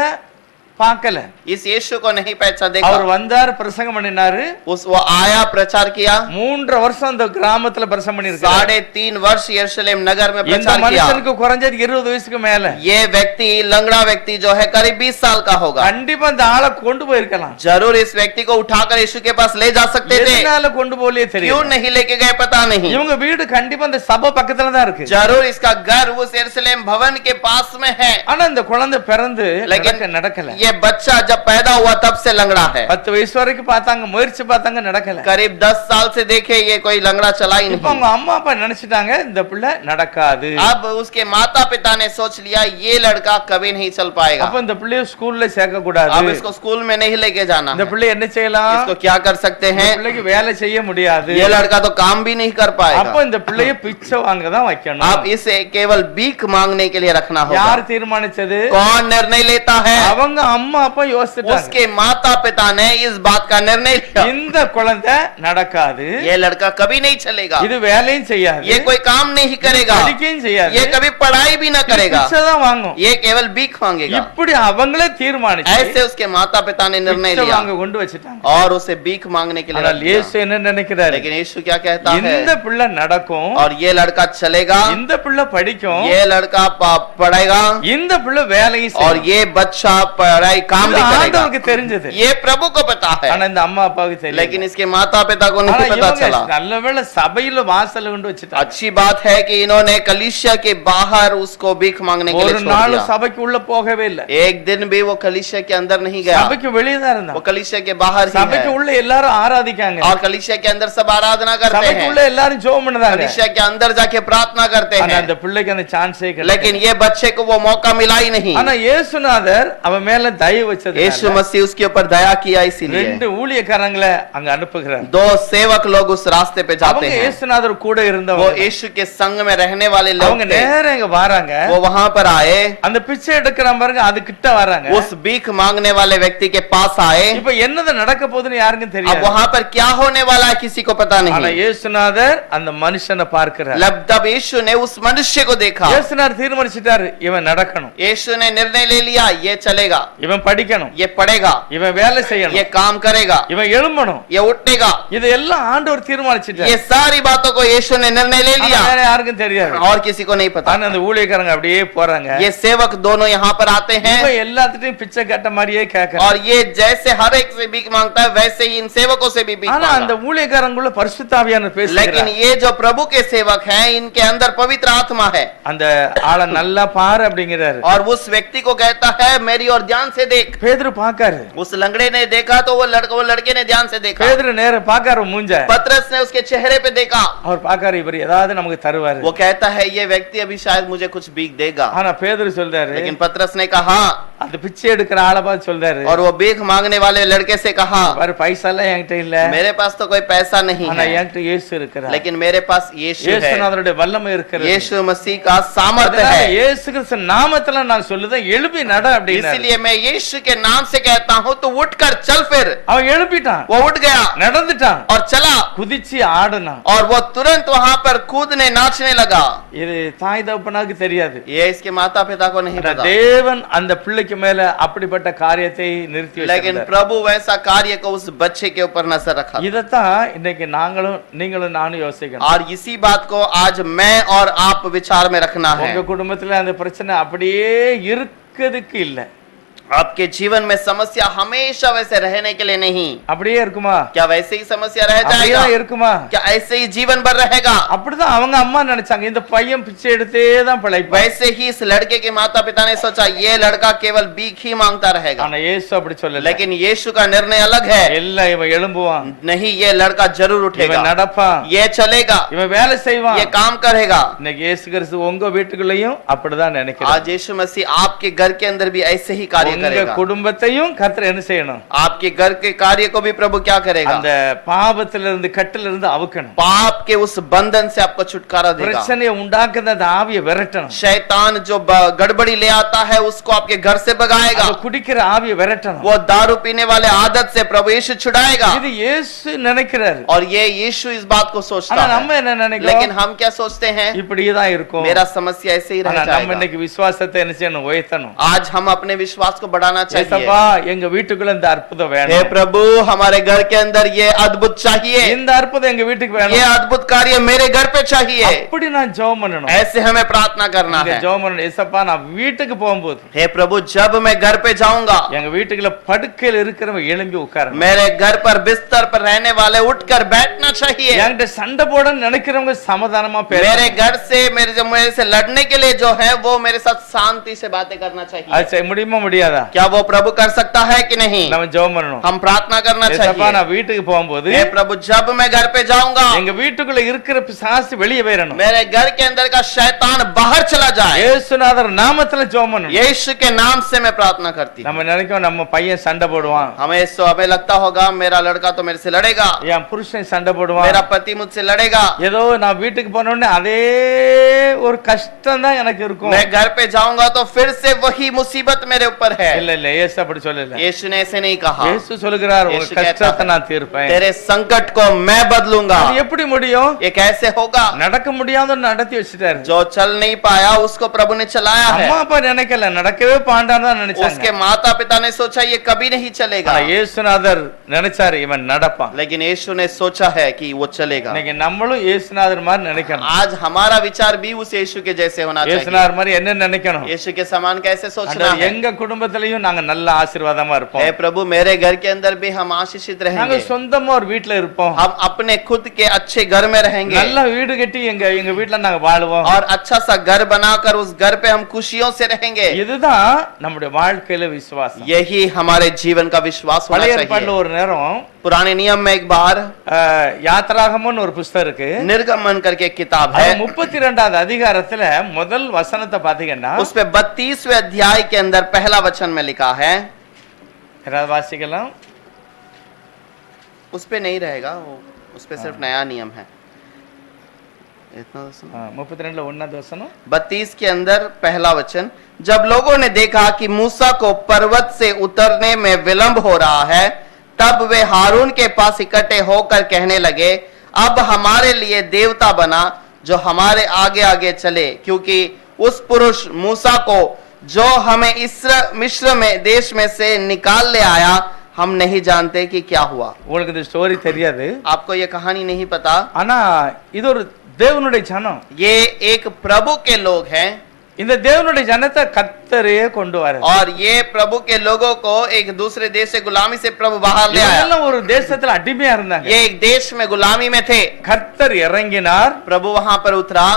பார்க்கல. इस यीशु को नहीं पहचान देखा। அவர் வந்தார், பிரசங்கம் பண்ணினாரு. वो आया, प्रचार किया, 3 வருஷம் அந்த கிராமத்துல பிரசங்கம் பண்ணிருக்காரு. 3.5 वर्ष यरूशलेम नगर में இந்த प्रचार किया। மனுஷனுக்கு குறைஞ்சது 20 வயசுக்கு மேல. ये व्यक्ति, लंगड़ा व्यक्ति जो है, करीब 20 साल का होगा। கண்டிப்பா அந்த ஆளை கொண்டு போயிருக்கலாம். जरूर इस व्यक्ति को उठाकर यीशु के पास ले जा सकते थे। எதனால கொண்டு போகலையே क्यों தெரியல. नहीं लेके गए पता नहीं। இவங்க வீடு கண்டிப்பா அந்த சபை பக்கத்துல தான் இருக்கு. जरूर इसका घर उस यरूशलेम भवन के पास में है। ஆனா இந்த குழந்தை பிறந்து लेकिन நடக்கல. ये बच्चा जब पैदा हुआ तब से लंगड़ा है। 10 வயசு வரைக்கும் பார்த்தாங்க, முயற்சி பார்த்தாங்க, நடக்கல. करीब 10 साल से देखे ये कोई लंगड़ा चला ही இப்ப नहीं। அவங்க அம்மா அப்பா நினைச்சிட்டாங்க இந்த பிள்ளை நடக்காது. अब उसके माता पिता ने सोच लिया ये लड़का कभी नहीं चल पाएगा। அப்ப இந்த பிள்ளைய ஸ்கூல்ல சேர்க்க கூடாது. अब इसको स्कूल में नहीं लेके जाना இந்த है। பிள்ளை என்ன செய்யலாம்? इसको क्या कर सकते இந்த हैं? பிள்ளைக்கு வேலை செய்ய முடியாது. ये लड़का तो काम भी नहीं कर அப்ப पाएगा। இந்த பிள்ளைய பிச்சை வாங்க தான் வைக்கணும். अब इसे केवल भीख मांगने के लिए रखना होगा। யார் தீர்மானிச்சது? कौन निर्णय लेता है? அவங்க अम्मा அப்பா யோசிச்சிட்டாங்க. उसके माता पिता ने इस बात का निर्णय लिया, இந்த குழந்தை நடக்காது. ये लड़का कभी नहीं चलेगा, இது வேலையும் செய்யாது. ये कोई काम नहीं करेगा, படிக்கையும் செய்யாது. ये कभी पढ़ाई भी ना करेगा, பிச்சை தான் வாங்கும். ये केवल भीख मांगेगा। இப்படி அவங்களே தீர்மானிச்சு ऐसे उसके माता पिता ने निर्णय பிச்சை लिया வாங்க கொண்டு வச்சிட்டாங்க. और उसे भीख मांगने के लिए रख ஆனால் दिया। இயேசு என்ன நினைக்கிறாரு? लेकिन यीशु क्या कहता है? இந்த பிள்ளை நடக்கும், और ये लड़का चलेगा, இந்த பிள்ளை படிக்கும், ये लड़का पढ़ेगा, இந்த பிள்ளை வேலையும் और செய்யும். ये बच्चा पढ़ाई काम இது भी करेगा। ஆண்டவருக்கு தெரிஞ்சது. ये प्रभु को पता है, ஆனா இந்த அம்மா அப்பாவுக்கு தெரியல. लेकिन इसके माता पिता को ஆனா नहीं पता இவங்க चला। நல்லவேளை சபையில வாசல்ல கொண்டு வச்சிட்டாங்க. अच्छी बात है कि इन्होंने कलीसिया के बाहर उसको भीख मांगने के लिए ஒரு छोड़ நாள் दिया। சபைக்கு உள்ள போகவே இல்ல. एक दिन भी वो कलीसिया के अंदर नहीं गया, சபைக்கு வெளியே தான் वो இருந்தான். कलीसिया के बाहर ही சபைக்கு है। உள்ள எல்லாரும் ஆராதிக்காங்க. और कलीसिया के अंदर सब आराधना करते சபைக்கு हैं, உள்ள எல்லாரும் ஜெபம் பண்ணுதாங்க. कलीसिया के अंदर जाके प्रार्थना करते ஆனா हैं, அந்த பிள்ளைக்கு அந்த சான்ஸே கிடையாது. लेकिन ये बच्चे को वो मौका मिला ही नहीं। ஆனா இயேசுநாதர் அவன் மேல தயவு வச்சது. यीशु मसीह उसके ऊपर दया किया, इसीलिए 2 ஊழியக்காரங்களை அங்க அனுப்புகிறார். 2 सेवक लोग उस रास्ते पे जाते அவங்க हैं। இயேசுநாதர் கூட वो இருந்தவங்க. यीशु के संग में रहने वाले लोग அவங்க थे। நேரா இங்க வராங்க. वो वहां पर आए, அந்த பிச்சை எடுக்கறான் பாருங்க, அது கிட்ட வராங்க. उस भीख मांगने वाले व्यक्ति के पास आए। இப்ப என்னது நடக்க போகுதுன்னு யாருக்கும் अब தெரியாது. वहां पर क्या होने वाला है किसी को पता ஆனா नहीं। இயேசுநாதர் அந்த மனுஷனை பார்க்கிறார். तब यीशु ने उस मनुष्य को देखा। இயேசுநாதர் தீர்மானிச்சிட்டாரு, இவன் நடக்கணும், यीशु ने निर्णय ले लिया, ये चलेगा, இவன் படிக்கணும், ये पढ़ेगा, இவன் வேலை ये செய்யணும், काम करेगा, இவன் எழும்பணும். ये उठेगा। இது எல்லாம் ஆண்டவர் ये தீர்மானிச்சிட்டாரு. सारी बातों को यीशु ने निर्णय ले ஆனா लिया வேற யாருக்கும் தெரியாது. और किसी को नहीं पता। ஆனா அந்த ஊழியக்காரங்க அப்படியே போறாங்க. ये सेवक दोनों यहाँ पर आते हैं இவன் எல்லாத்துட்டையும் பிச்சை கட்ட மாதிரியே கேட்கறான். और ये जैसे हर एक से भीख मांगता है वैसे ही इन सेवकों से भी भीख ஆனா அந்த मांगा। ஊழியக்காரங்களுக்குள்ள பரிசுத்த ஆவியானவர் लेकिन பேசுகிறார். ये जो प्रभु के सेवक हैं इनके अंदर पवित्र आत्मा है அந்த ஆளை நல்லா பாரு அப்படிங்கிறாரு. और उस व्यक्ति को कहता है मेरी और ध्यान से देख। பேதுரு பாக்காரு. उस लंगड़े ने देखा तो वो लड़के ने ध्यान से देखा। பேதுரு நேரா பாக்காரு மூஞ்ச. पतरस ने उसके चेहरे पे देखा। அவர் பாக்காரு, இவர் ஏதாவது நமக்கு தருவாரு. वो कहता है ये व्यक्ति अभी शायद मुझे कुछ भीख देगा। ஆனா பேதுரு சொல்றாரு, लेकिन पतरस ने कहा, அந்த பிச்சை எடுக்கிற ஆளை பார்த்து சொல்றாரு, और वो भीख मांगने वाले लड़के से कहा, பாரு பைசா எல்லாம் என்கிட்ட இல்ல, मेरे पास तो कोई पैसा नहीं ஆனா है, என்கிட்ட இயேசு இருக்கிறார். लेकिन मेरे पास यीशु है। இயேசுநாதருடைய வல்லமை இருக்கிறது. यीशु मसीह का सामर्थ्य அதனால है। இயேசு கிறிஸ்து நாமத்துல நான் சொல்லுதேன், எழுப்பி நட அப்படினாரு. इसलिए मैं यीशु के नाम से कहता हूँ तो उठकर चल फिर। அவன் எழுப்பிட்டான், वो उठ गया நடந்துட்டான், और चला குதிச்சு ஆடுனான். और वो तुरंत वहां पर कूदने नाचने लगा। இது தாய் தகப்பனாக்கு தெரியாது. ये इसके माता पिता को नहीं ஆனா पता, தேவன் அந்த பிள்ளைக்கு மேல அப்படிப்பட்ட காரியத்தை நிறுத்தி लेकिन வச்சிருந்தார். प्रभु वैसा कार्य को उस बच्चे के ऊपर नजर रखा। இதத்தான் இன்னைக்கு நீங்களும் நானும் யோசிக்கணும். और इसी बात को आज मैं और आप विचार में रखना है। உங்க குடும்பத்துல அந்த பிரச்சனை அப்படியே இருக்கிறதுக்கு இல்ல, आपके जीवन में समस्या हमेशा वैसे रहने के लिए नहीं। அப்படியே இருக்குமா? क्या वैसे ही समस्या रह அப்படியே जाएगा? இருக்குமா? क्या ऐसे ही जीवन भर रहेगा? அப்படிதான் அவங்க அம்மா நினைச்சாங்க, இந்த பையன் பிச்சை எடுத்தே தான் பிழைப்பான். वैसे ही इस लड़के के माता पिता ने सोचा ये लड़का केवल भीख ही मांगता रहेगा, ஆனா இயேசு அப்படி சொல்லல. लेकिन यीशु का निर्णय अलग है। எல்லாம் இவன் எழும்புவான், नहीं, ये लड़का जरूर இவன் उठेगा, நடப்பான், ये चलेगा, இவன் வேலை செய்வான். ये काम करेगा। இன்னைக்கு இயேசு கிறிஸ்து உங்க வீட்டுக்குள்ளேயும் அப்படிதான் நினைக்கிறார். आज यीशु मसीह आपके घर के अंदर भी ऐसे ही कार्य உங்க करेगा। குடும்பத்தையும் கர்த்தர் என்ன செய்யணும்? आपके घर के कार्य को भी प्रभु क्या करेगा? அந்த பாவத்திலிருந்து கட்டிலிருந்து அவுக்கணும். पाप के उस बंधन से आपको छुटकारा देगा। பிரச்சனையை உண்டாக்குற அந்த ஆவியை விரட்டணும். शैतान जो गड़बड़ी ले आता है उसको आपके घर से भगाएगा। அந்த குடிக்கிற ஆவியை விரட்டணும். वो दारू पीने वाले आदत से प्रभु यीशु छुड़ाएगा। இது இயேசு நினைக்கிறாரு. और ये यीशु इस बात को सोचता ஆனா है, நம்ம என்ன நினைக்கிறோம்? लेकिन हम क्या सोचते हैं? இப்படிதான் இருக்கும். मेरा समस्या ऐसे ही रह ஆனா நம்ம जाएगा। இன்னைக்கு விசுவாசத்தை என்ன செய்யணும்? உயர்த்தணும். आज हम अपने विश्वास को बढ़ाना चाहिए। ஏசப்பா, எங்க வீட்டுக்குள்ள இந்த அற்புதம் हे வேணும். प्रभु, हमारे घर के अंदर ये अद्भुत चाहिए, இந்த அற்புதம் எங்க வீட்டுக்கு ये வேணும். अद्भुत कार्य मेरे घर पे चाहिए। அப்படி நான் ஜெபம் பண்ணணும். ऐसे हमें प्रार्थना करना இங்க है। ஜெபம் பண்ணணும். ஏசப்பா, நான் வீட்டுக்கு போகும்போது हे प्रभु, जब मैं घर पे जाऊंगा, எங்க வீட்டுக்குள்ள படுக்கையில இருக்கிறவங்க எழும்பி உட்காரணும். मेरे घर पर बिस्तर पर रहने वाले उठकर बैठना चाहिए। என்கிட்ட சண்டை போட நினைக்கிறவங்க சமாதானமா मेरे பேசணும். घर से मेरे से लड़ने के लिए जो है वो मेरे साथ शांति से बातें करना चाहिए। அது செய்ய முடியுமா முடியாதா? क्या वो प्रभु कर सकता है कि नहीं? நம்ம ஜெபம் பண்ணணும். हम प्रार्थना करना ஏசப்பா, चाहिए। நான் வீட்டுக்கு போகும்போது हे प्रभु, जब मैं घर पे जाऊंगा, எங்க வீட்டுக்குள்ள இருக்கிற பிசாசு வெளியே போயிடணும். मेरे घर के अंदर का शैतान बाहर चला जाए। இயேசுநாதர் நாமத்துல ஜெபம் பண்ணணும். यीशु के नाम से मैं प्रार्थना करती हूँ। நம்ம நினைக்கிறோம் நம்ம பையன் சண்டை போடுவான், हमें लगता होगा मेरा लड़का तो मेरे से लड़ेगा, என் புருஷன் சண்டை போடுவான், मेरा पति मुझसे लड़ेगा। ஏதோ நான் வீட்டுக்கு போன உடனே அதே ஒரு கஷ்டம் தான் எனக்கு இருக்கும். मैं घर पे जाऊंगा तो फिर से वही मुसीबत मेरे ऊपर है। இல்ல இல்ல, இயேசு அப்படி சொல்லல. यीशु ने ऐसे नहीं कहा। இயேசு சொல்லுகிறார், உங்க இயேசு कहता கஷ்டத்தை है, நான் தீர்ப்பேன். तेरे संकट को मैं बदलूंगा। அது எப்படி முடியும்? ये कैसे होगा? நடக்க முடியாத நடத்தி வச்சிட்டாரு. जो चल नहीं पाया उसको प्रभु ने चलाया है। அம்மா அப்பா நினைக்கல, நடக்கவே பாண்டான்னு தான் उसके நினைச்சாங்க. माता पिता ने सोचा ये कभी नहीं चलेगा, ஆனா இயேசுநாதர் நினைச்சாரு இவன் நடப்பான். लेकिन यीशु ने सोचा है कि वो चलेगा। இன்னைக்கு நம்மளும் இயேசுநாதர் மாதிரி நினைக்கணும். आज हमारा विचार भी उस यीशु के जैसे होना चाहिए। இயேசுநாதர் மாதிரி என்ன நினைக்கணும்? यीशु के समान कैसे सोचना ஆண்டவர், है? எங்க குடும்பத்திலயும் நாங்க நல்ல ஆசீர்வாதமா இருப்போம். हे प्रभु, मेरे घर के अंदर भी हम आशीषित நாங்க रहेंगे। சொந்தமா ஒரு வீட்ல இருப்போம். हम अपने खुद के अच्छे घर में रहेंगे நல்ல வீடு கட்டி எங்க எங்க வீட்ல நாங்க வாழுவோம். और अच्छा सा घर बनाकर उस घर पे हम खुशियों से रहेंगे। இதுதான் நம்முடைய வாழ்க்கையில விசுவாசம். यही हमारे जीवन का विश्वास होना பழைய ஏற்பாட்டுல चाहिए। ஒரு நேரம் पुराने नियम में एक बार யாத்ராகமம்னு ஒரு புத்தகம் இருக்கு. निर्गमन करके एक किताब है। 32வது அதிகாரத்துல முதல் வசனத்தை பாத்தீங்கன்னா, उस पे 32वें अध्याय के अंदर पहला वचन में लिखा है, யாராவது வாசிக்கலாம்? उस पे नहीं रहेगा वो, उस पे सिर्फ नया नियम है। इतना तो सुनो। 32ல 1வது வசனம். 32 के अंदर पहला वचन, जब लोगों ने देखा कि मूसा को पर्वत से उतरने में विलंब हो रहा है, तब वे हारून के पास इकट्ठे होकर कहने लगे, अब हमारे लिए देवता बना जो हमारे आगे आगे चले, क्योंकि उस पुरुष मूसा को जो हमें मिस्र में देश में से निकाल ले आया, हम नहीं जानते कि क्या हुआ। உங்களுக்கு இந்த ஸ்டோரி தெரியாது, आपको ये कहानी नहीं पता। ஆனா இது ஒரு தேவனுடைய ஜனம். ये एक प्रभु के लोग हैं இந்த தேவனுடைய ஜனத்தை கர்த்தரே கொண்டு வர. और ये प्रभु के लोगों को एक दूसरे देश से गुलामी से प्रभु बाहर ले आया। இவங்க ஒரு தேசத்துல அடிமையா இருந்தாங்க. ये एक देश में गुलामी में थे। கர்த்தர் இறங்கினார். प्रभु वहां पर उतरा।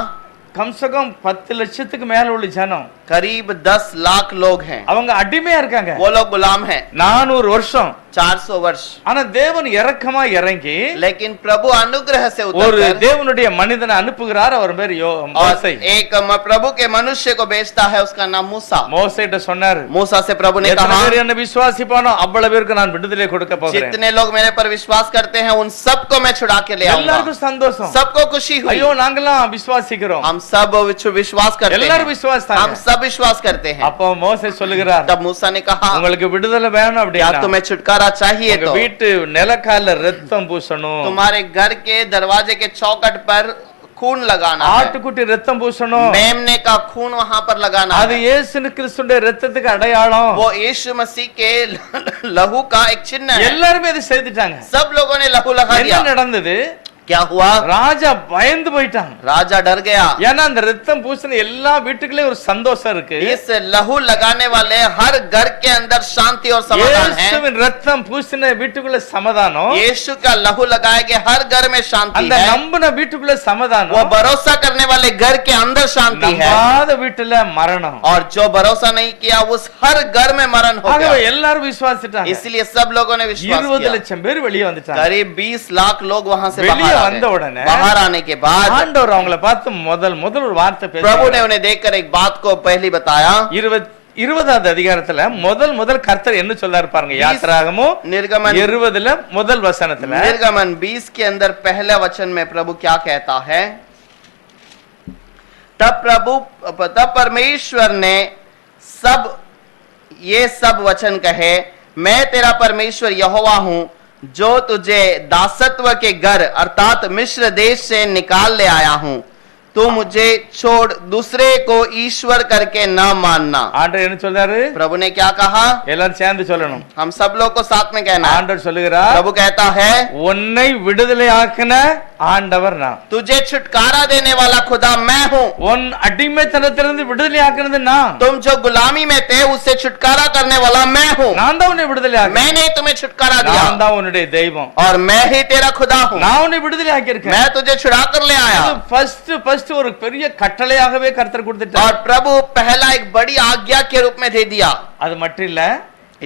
कम से कम 10 லட்சத்துக்கு மேல உள்ள ஜனம், करीब 10 लाख लोग हैं। அவங்க அடிமையா இருக்காங்க. वो लोग गुलाम हैं 400 வருஷம். 400 वर्ष। ஆனா தேவன் இரக்கமா இறங்கி लेकिन प्रभु अनुग्रह से ஒரு उतरकर தேவனுடைய மனிதனை அனுப்புகிறார். அவர் பேர் மோசே. और एक प्रभु के मनुष्य को भेजता है, उसका नाम मूसा। மோசேட்ட சொன்னார், मूसा से प्रभु ने எத்தனை कहा, பேர் என்ன விசுவாசிப்பானோ அவ்வளவு பேருக்கு நான் விடுதலை கொடுக்க போகிறேன். जितने लोग मेरे पर विश्वास करते हैं उन सबको मैं छुड़ा के ले आऊंगा। எல்லாருக்கும் சந்தோஷம். सबको खुशी हुई। ஐயோ நாங்கலாம் விசுவாசிக்கிறோம். हम सब विश्वास करते எல்லாரும் हैं। விசுவாசித்தாங்க. हम सब विश्वास करते हैं। அப்போ மோசே சொல்லுகிறார், तब मूसा ने कहा, உங்களுக்கு விடுதலை வேணும் या அப்படினா तुम्हें छुटकारा चाहिए உங்க तो வீட்டு நிலக்கால ரத்தம் பூசணும், तुम्हारे घर के दरवाजे के चौखट पर खून लगाना है। ஆட்டுக்குட்டி ரத்தம் பூசணும். मेमने का खून वहां पर लगाना அது है। இயேசு கிறிஸ்துவின் ரத்தத்துக்கு அடையாளம். वो यीशु मसीह के लहू का एक चिन्ह है। எல்லாரும் இதை செய்துட்டாங்க. सब लोगों ने लहू लगा என்ன दिया। நடந்தது? क्या हुआ? ராஜா பயந்து போயிட்டான். राजा डर गया। ஏன்னா அந்த ரத்தம் பூசின எல்லா வீட்டுக்குள்ளேயும் ஒரு சந்தோஷம் இருக்கு. इस लहू लगाने वाले हर घर के अंदर शांति और समाधान है। இயேசுவின் ரத்தம் பூசின வீட்டுக்குள்ள சமாதானம். यीशु का लहू लगाए गए हर घर में शांति அந்த है। நம்பின வீட்டுக்குள்ள वो சமாதானம். भरोसा करने वाले घर के अंदर शांति है। நம்பாத வீட்டுல மரணம். और जो भरोसा नहीं किया उस हर घर में मरण हो ஆகவே गया। எல்லாரும் விசுவாசிட்டாங்க. इसलिए सब लोगों ने विश्वास 20 किया। லட்சம் பேர் வெளியே வந்துட்டாங்க. करीब 20 लाख लोग वहां से வெளியே बाहर आ வந்த गए। உடனே बाहर आने के बाद ஆண்டவர் அவங்கள பார்த்து முதல் ஒரு வார்த்தை प्रभु ने பேசுறார். उन्हें देखकर एक बात को पहली बताया। 20வது அதிகாரத்துல முதல் கர்த்தர் என்ன சொல்றாரு பாருங்க. யாத்திராகமோ निर्गमन 20ல முதல் வசனத்துல निर्गमन 20 के अंदर पहले वचन में प्रभु क्या कहता है? तब परमेश्वर ने ये सब वचन कहे, मैं तेरा परमेश्वर यहोवा हूं जो तुझे दासत्व के घर अर्थात मिस्र देश से निकाल ले आया हूं। तू मुझे छोड़ दूसरे को ईश्वर करके न मानना। ஆண்டவர் என்ன சொல்றாரு? प्रभु ने क्या कहा? எல்லாரும் சேர்ந்து சொல்லணும். हम सब लोग को साथ में कहना है। ஆண்டவர் சொல்லுகிறார், प्रभु कहता है, உன்னை விடுதலை ஆக்கின ஆண்டவர் நான். तुझे छुटकारा देने वाला खुदा मैं हूं। உன் அடிமைத்தனத்திலிருந்து விடுதலை ஆக்கினது நான். तुम जो गुलामी में थे उससे छुटकारा करने वाला मैं हूं। நான் தான் உன்னை விடுதலை ஆக்கினேன். मैंने तुम्हें छुटकारा दिया நான் தான் உன்னுடைய தெய்வம். और मैं ही तेरा खुदा हूं। நான் உன்னை விடுதலை ஆக்கியிருக்கேன். मैं तुझे छुड़ा कर ले आया। ஃபர்ஸ்ட் ஒரு பெரிய கட்டளையாகவே கர்த்தர் கொடுத்துட்டார். और प्रभु पहला एक बड़ी आज्ञा के रूप में दे दिया। அது மட்டும் இல்ல,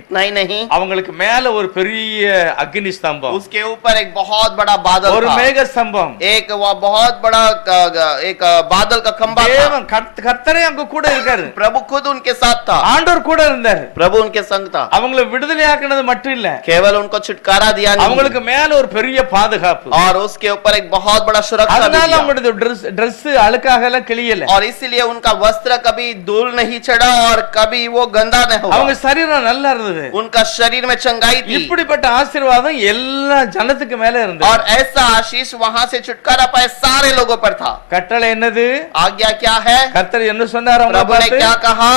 इतना ही नहीं, அவங்களுக்கு மேல ஒரு பெரிய அக்னி ஸ்தம்பம், उसके ऊपर एक बहुत बड़ा बादल ஒரு था। மேக ஸ்தம்பம், एक वो बहुत बड़ा एक बादल का खंबा था। தேவன் கர்த்தரே அங்க கூட இருக்காரு. प्रभु खुद उनके साथ था। ஆண்டவர் கூட இருந்தார். प्रभु उनके संग था। அவங்களை விடுதலை ஆக்கினது மட்டும் இல்ல, केवल उनको छुटकारा दिया नहीं, அவங்களுக்கு மேல ஒரு பெரிய பாதுகாப்பு. और उसके ऊपर एक बहुत बड़ा सुरक्षा भी அதனால दिया। அவங்களுடைய Dress அழுக்காக எல்லாம் கிழியல. और इसीलिए उनका वस्त्र कभी धूल नहीं चढ़ा और कभी वो गंदा नहीं हुआ। அவங்க சரீரம் நல்லா இருந்தது. उनका शरीर में चंगाई थी। இப்படிப்பட்ட ஆசீர்வாதம் எல்லா ஜனத்துக்கு மேல இருந்தது. और ऐसा आशीष वहां से छुटकारा पाए सारे लोगों पर था। கட்டளை என்னது? आज्ञा क्या है? கர்த்தர் என்ன சொன்னார்? அவங்க प्रभु ने क्या பார்த்து, कहा?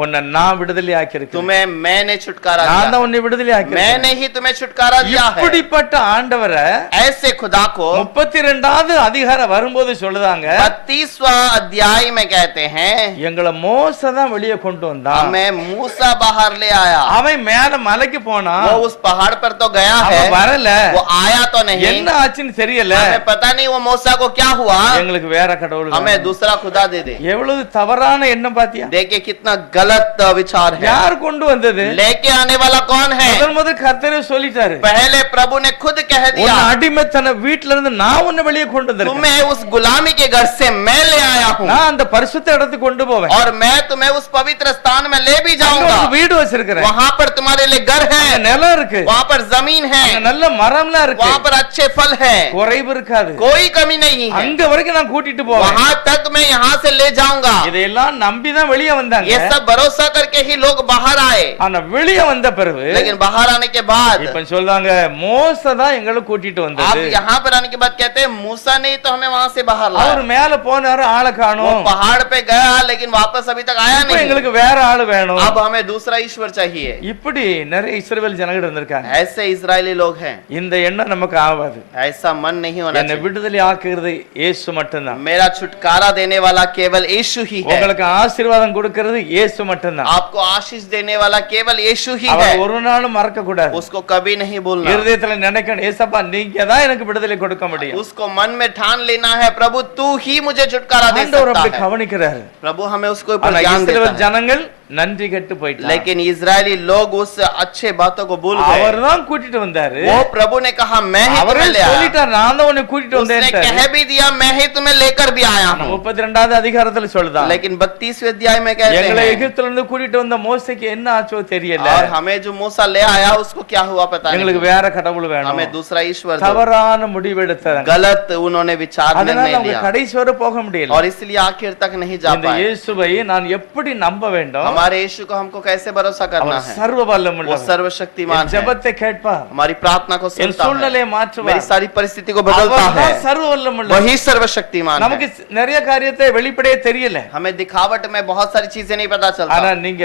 உன்னை நான் விடுதலை ஆக்கியிருக்கேன். तुम्हें मैंने छुटकारा நான் दिया। தான் உன்னை விடுதலை ஆக்கியிருக்கேன். मैंने ही तुम्हें छुटकारा दिया है। இப்படிப்பட்ட ஆண்டவரை ऐसे खुदा को 32வது அதிகாரம் வரும்போது சொல்லுதாங்க, 32वां अध्याय में कहते हैं, எங்களை மோசே தான் வெளியே கொண்டு வந்தான். हमें मूसा बाहर ले आया। அவன் மேல மலைக்கு போனா, वो उस पहाड़ पर तो गया है, அவன் வரல. वो आया तो नहीं। என்ன ஆச்சுன்னு தெரியல. हमें पता नहीं वो मूसा को क्या हुआ। எங்களுக்கு வேற கடவுள் हमें வேணும். दूसरा खुदा दे दे। எவ்வளவு தவறான எண்ணம் பாத்தியா? देखिए कितना गलत विचार है। யார் கொண்டு வந்தது? लेके आने वाला कौन है? முதல் கர்த்தரே சொல்லிட்டாரு, पहले प्रभु ने खुद कह दिया, உன் அடிமைத்தன வீட்ல இருந்து நான் உன்னை வெளியே கொண்டு வந்திருக்கேன். तुम्हें उस गुलामी के घर से मैं ले आया हूँ, நான் அந்த பரிசுத்த இடத்துக்கு கொண்டு போவேன். और मैं तुम्हें उस पवित्र स्थान में ले भी அங்க जाऊंगा। ஒரு வீடு வச்சிருக்கிறேன். वहां पर तुम्हारे लिए घर है, அங்க நிலம் இருக்கு, वहां पर जमीन है, அங்க நல்ல மரம்லாம் இருக்கு, वहां पर अच्छे फल है, குறைவு இருக்காது. कोई कमी नहीं है। அங்க வரைக்கும் நான் கூட்டிட்டு போவேன். वहां तक मैं यहाँ से ले जाऊंगा। இதையெல்லாம் நம்பி தான் வெளியே வந்தாங்க. ये सब भरोसा करके ही लोग बाहर आए। ஆனா வெளியே வந்த பிறகு लेकिन बाहर आने के बाद இப்ப சொல்றாங்க, மோசே தான் எங்களை கூட்டிட்டு आप வந்தது. यहाँ पर आने के बाद कहते हैं मूसा ने तो हमें वहां से बाहर लाया। அவர் மேல போனாரு, ஆளை वो காணோம். पहाड़ पे गया लेकिन वापस अभी तक आया இப்ப नहीं। எங்களுக்கு வேற ஆளு வேணும். अब हमें दूसरा ईश्वर चाहिए। இப்படி நிறைய இஸ்ரவேல் ஜனங்கள் இருந்திருக்காங்க. ऐसे इजरायली लोग हैं। இந்த எண்ணம் நமக்கு ஆகாது. ऐसा मन नहीं होना என்னை चाहिए। விடுதலை ஆக்குறது இயேசு மட்டும்தான். मेरा छुटकारा देने वाला केवल यीशु ही है। உங்களுக்கு ஆசீர்வாதம் கொடுக்கிறது இயேசு மட்டும்தான். आपको आशीष देने वाला केवल यीशु ही है। அவர் ஒரு நாளும் மறக்க கூடாது. उसको कभी नहीं भूलना। இருதயத்துல நினைக்கணும், ஏசப்பா நீங்க தான் எனக்கு விடுதலை கொடுக்க முடியும். उसको मन में ठान लेना है, प्रभु तू ही मुझे छुटकारा दे ஆண்டவர் सकता அப்படி है। கவனிக்கிறாரு. प्रभु हमें उसको ऊपर ஆனா ध्यान இஸ்ரவேல் देता है। ஜனங்கள் நன்றி கெட்டு போயிட்டாங்க. लेकिन इजरायली लोग उस अच्छे बातों को भूल गए। அவர் தான் கூட்டிட்டு வந்தாரு. वो प्रभु ने कहा मैं ही அவரே तुम्हें ले आया। சொல்லிட்டார், நான் தான் உன்னை கூட்டிட்டு उसने வந்தேன். कह भी दिया मैं ही तुम्हें लेकर भी आया हूँ। 32வது அதிகாரத்துல சொல்லுதான், लेकिन 32वें अध्याय में कहते எங்களை हैं, எகிப்துல இருந்து கூட்டிட்டு வந்த மோசேக்கு என்ன ஆச்சோ தெரியல. और हमें जो मूसा ले आया उसको क्या हुआ पता எங்களுக்கு नहीं। வேற கடவுள் வேணும். हमें दूसरा ईश्वर दो। தவறான முடிவு எடுத்தாங்க. गलत उन्होंने विचार அதனால निर्णय அவங்க लिया கடைசி வரை போக முடியல. और इसलिए आखिर तक नहीं जा இந்த पाए। இயேசுவை நான் எப்படி நம்ப வேண்டும்? हमारे यीशु को हमको कैसे भरोसा करना அவர் है? சர்வ वो வல்லமுள்ளவர். सर्वशक्तिमान என் है। ஜெபத்தை கேட்பார், हमारी प्रार्थना को என் सुनता சூழ்நிலையை है, மாற்றுவார். मेरी सारी परिस्थिति को बदलता है। அவர்தான் சர்வ வல்லமுள்ளவர். वही सर्वशक्तिमान நமக்கு है। நிறைய காரியத்தை வெளிப்படையே தெரியல. हमें दिखावट में बहुत सारी चीजें नहीं पता ஆனா चलता। நீங்க